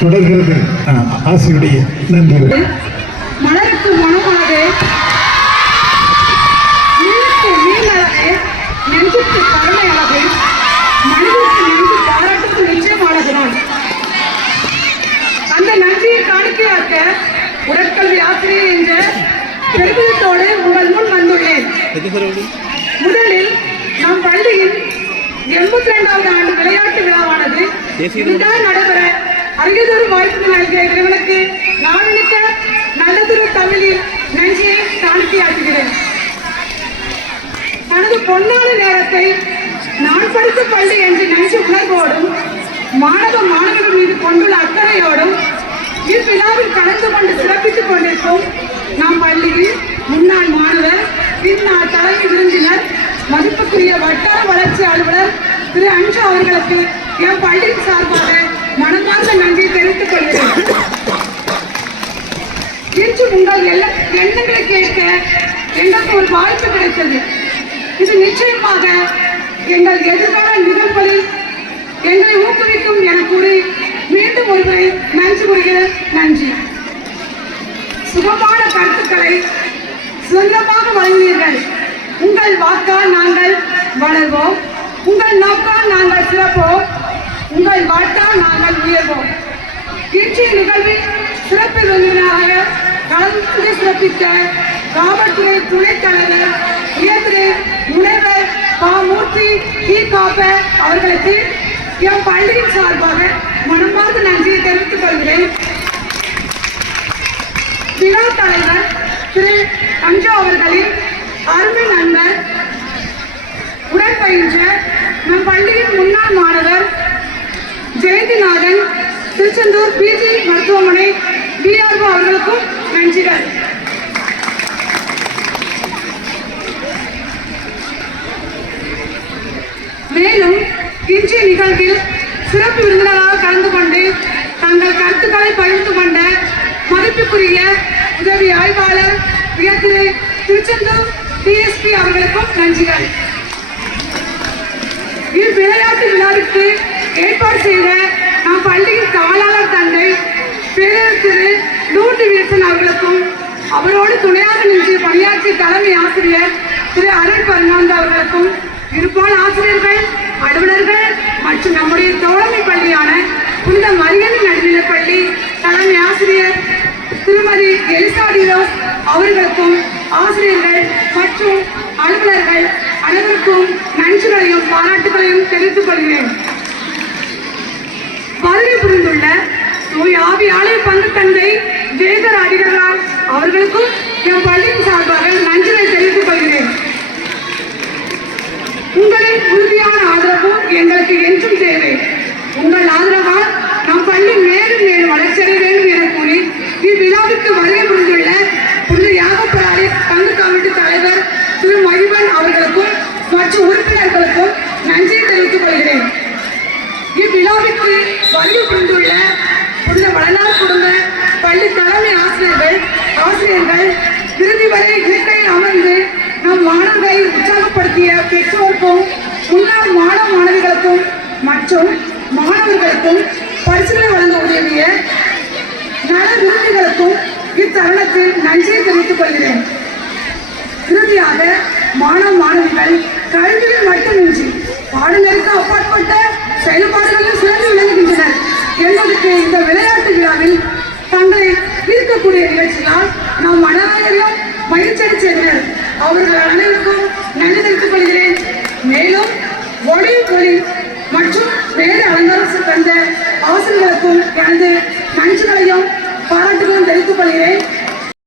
தொடர்கிறது ஆசிரியருடைய நன்றி. மலருக்கு மனமாக நீருக்கு நீளமாக நெஞ்சுக்கு கருணையாக மனிதனுக்கு நன்றி பாராட்டுக்கு நிச்சயமானதுதான். அந்த நன்றியை காணிக்கையாக்க உடற்கல்வி ஆசிரியர் என்ற பெருமிதத்தோடு உங்கள் முன் வந்துள்ளேன். முதலில் நம் பள்ளியின் 82வது ஆண்டு விளையாட்டு விழாவானது இதுதான் நடைபெற அருகதொரு வாய்ப்பு நல்கிய இறைவனுக்கு நான் நினைத்த நல்லதொரு தமிழில் நன்றியை காணிக்கையாக்குகிறேன். தனது பொன்னான நேரத்தை நான் படித்த பள்ளி என்ற நன்றி உணர்வோடும் மாணவர்கள் மீது கொண்டுள்ள அக்கறையோடும் இவ்விழாவில் கலந்து கொண்டு சிறப்பித்துக் கொண்டிருக்கும் நம் பள்ளியில் முன்னாள் மாணவர், பின்னாள் தலைமை விருந்தினர், மதிப்புக்குரிய வட்டார வளர்ச்சி அலுவலர் திரு அன்ஷா அவர்களுக்கு என் பள்ளியின் சார்பாக மனமார்ந்த நன்றியை தெரிவித்துக் கொள்கிறேன். இன்று உங்கள் எண்ணங்களை கேட்க எங்களுக்கு ஒரு வாய்ப்பு கிடைத்தது. இது நிச்சயமாக எங்கள் எதிர்கால நிகழ்வுகளில் எங்களை ஊக்குவிக்கும் என கூறி மீண்டும் ஒருமுறை நன்றி கூறுகிறேன். நன்றி. சுகமான கருத்துக்களை சுதந்திரமாக வழங்கினீர்கள். உங்கள் வாக்கால் நாங்கள் வளர்வோம், உங்கள் நோக்கால் நாங்கள் சிறப்போம், உங்கள் வாழ்த்தால் நாங்கள் உயர்வோம். இன்றைய நிகழ்வில் சிறப்பு விருந்தினராக கலந்து சிறப்பித்த காவல்துறை துணைத் தலைவர் உயர்திரு முனைவர் பா. மூர்த்தி டி. காப்பர் அவர்களுக்கு என் பள்ளியின் சார்பாக மனமார்ந்த நன்றியை தெரிவித்துக் கொள்கிறேன். விழா தலைவர் திரு அஞ்சா அவர்களின் அருமை நண்பர், உடன் பயின்ற நம் பள்ளியின் முன்னாள் மாணவர் ஜெயந்திநாதன், திருச்செந்தூர் பிஜி மருத்துவமனை டிஆர்ஓ அவர்களுக்கும் நன்றிகள். மேலும் இன்றைய நிகழ்வில் சிறப்பு விருந்தினராக கலந்து கொண்டு தங்கள் கருத்துக்களை பகிர்ந்து கொண்ட மதிப்புக்குரிய உதவி ஆய்வாளர் திரு திருச்செந்தூர் டிஎஸ்பி அவர்களுக்கும் நன்றிகள். இவ்விளையாட்டு விழாவிற்கு ஏற்பாடு செய்த நம் பள்ளியின் காவலாளர் தந்தை பேரர் திரு லூர்து வில்சன் அவர்களுக்கும், அவரோடு துணையாக நின்று பணியாற்றிய தலைமை ஆசிரியர் திரு அருண் பர்னாந்து அவர்களுக்கும், இருப்பால் ஆசிரியர்கள், அலுவலர்கள் மற்றும் நம்முடைய தோழமை பள்ளியான புனித மரியன் நடுநிலைப்பள்ளி தலைமை ஆசிரியர் திருமதி எலிசாடிரோஸ் அவர்களுக்கும் ஆசிரியர்கள் மற்றும் அலுவலர்கள் அனைவருக்கும் நன்றிகளையும் பாராட்டுகளையும் தெரிவித்துக் கொள்கிறேன். வருகை புரிந்துள்ள தூய் ஆவி ஆலய பங்கு தந்தை வேதர் அடிகளார் அவர்களுக்கும் என் பள்ளியின் சார்பாக நன்றிகளை தெரிவித்துக் கொள்கிறேன். உங்களின் உறுதியான ஆதரவு எங்களுக்கு என்றும் தேவை. உங்கள் ஆதரவால் நம் பள்ளி மேலும் மேலும் வளர்ச்சியடைய வேண்டும் என கூறி இவ்விழாவிற்கு வருகை புரிந்துள்ள புனித யாகப்பராளி பங்கு கமிட்டி தலைவர் திரு மகிவன் அவர்களுக்கும் மற்றும் உறுப்பினர்களுக்கும் நன்றியை தெரிவித்துக் கொள்கிறேன். இவ்விழாவிற்கு வருகை புரிந்துள்ள புனித வளனார் குடும்ப பள்ளி தலைமை ஆசிரியர்கள் இறுதி வரை இருக்கையில் அமர்ந்து நம் மாணவர்களை உற்சாகப்படுத்திய பெற்றோருக்கும் முன்னாள் மாணவ மாணவிகளுக்கும் மற்றும் மாணவர்களுக்கும் பரிசுகளை வழங்க உதவிய நல விருந்திகளுக்கும் இத்தருணத்தில் நன்றியை தெரிவித்துக் கொள்கிறேன். இறுதியாக மாணவ மாணவிகள் கல்வியில் மட்டுமின்றி பாடநெறிக்கு அப்பாற்பட்ட செயல்பாடுகளில் சிறந்து விளங்குகின்றனர் என்பதற்கு இந்த விளையாட்டு விழாவில் தங்களை ஈர்க்கக்கூடிய நிகழ்ச்சியால் நாம் அனைவரையும் மகிழ்ச்சி செய்தனர். அவர்கள் அனைவருக்கும் நன்றி தெரிவித்துக் கொள்கிறேன். மேலும் ஒளி மற்றும் வேறு அலங்காரம் தந்த ஆசிரியர்களுக்கும் எனது நன்றிகளையும் பாராட்டுகளையும் தெரிவித்துக் கொள்கிறேன்.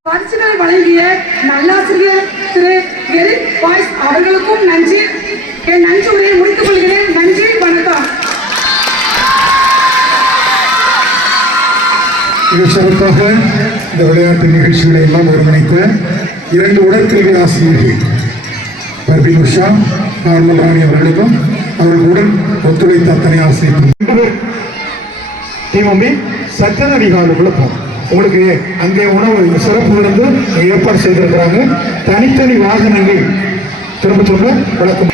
பரிசுகளை வழங்கிய நல்லாசிரியர் திரு எரிக் வாய்ஸ் அவர்களுக்கும் நன்றி. என் நன்றி உரையை முடித்துக் கொள்கிறேன். நன்றி, வணக்கம். இது சிறப்பாக இந்த விளையாட்டு நிகழ்ச்சிகளை எல்லாம் ஒருங்கிணைத்த 2 உடற்கல்வி ஆசிரியர்கள் பர்வீன் உஷா, நார்மல் ராணி அவர்களுக்கும் அவர்களுடன் ஒத்துழைத்த அத்தனை ஆசிரியர்கள் டீமுமே சட்டன அதிகாரிகளுக்குள்ள போகும். உங்களுக்கு அங்கே உணவு சிறப்பு விருந்து ஏற்பாடு செய்திருக்கிறாங்க. தனித்தனி வாகனங்கள் திரும்ப விளக்கம்.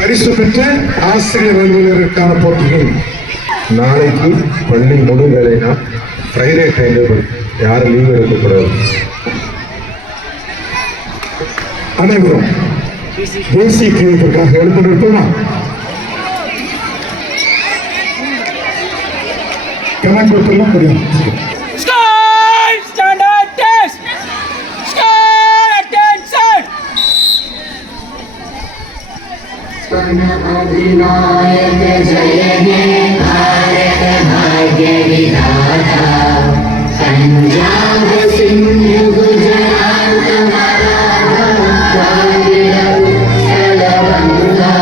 பரிசு பெற்ற ஆசிரியர் அலுவலருக்கான போட்டிகள் நாளைக்கு பள்ளி முழு வேலைனா ஃப்ரைடே டைம் யாரும் லீவ் எடுக்கக்கூடாது. அனைவரும் தேசிய கீதத்திற்காக எழுப்பிருப்போமா? கணக்கு முடியும். Standard test. Attention. अधिनायक जय हे भारत भाग्य विधाता पंजाब सिंध गुजरात मराठा उत्कल गंगा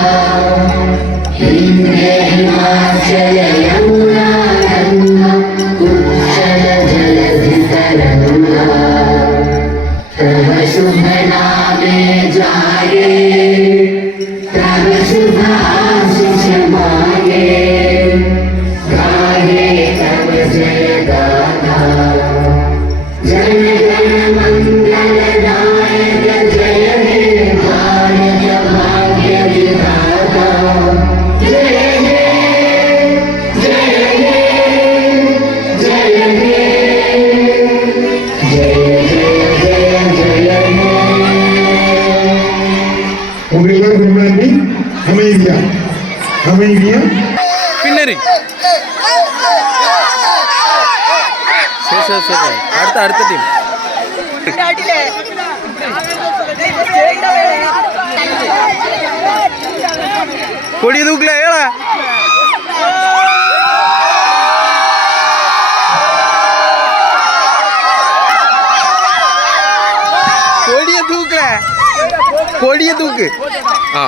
हिंद हिमाचल यमुना गंगा उच्चल जलधि तरंगा तव शुभ नामे जागे तव शुभ आशीष मांगे गाहे तव जय गाथा जय जय मंगलदायक जय हे भारत भाग्य विधाता जय हे जय हे जय हे जय जय जय हे உங்கள் எல்லாருக்கும் முன்னாடி அமைதியா பின்னரி சரி அடுத்த டீம் கொடி தூக்கல ஏழா கொடிய தூக்கு ஆ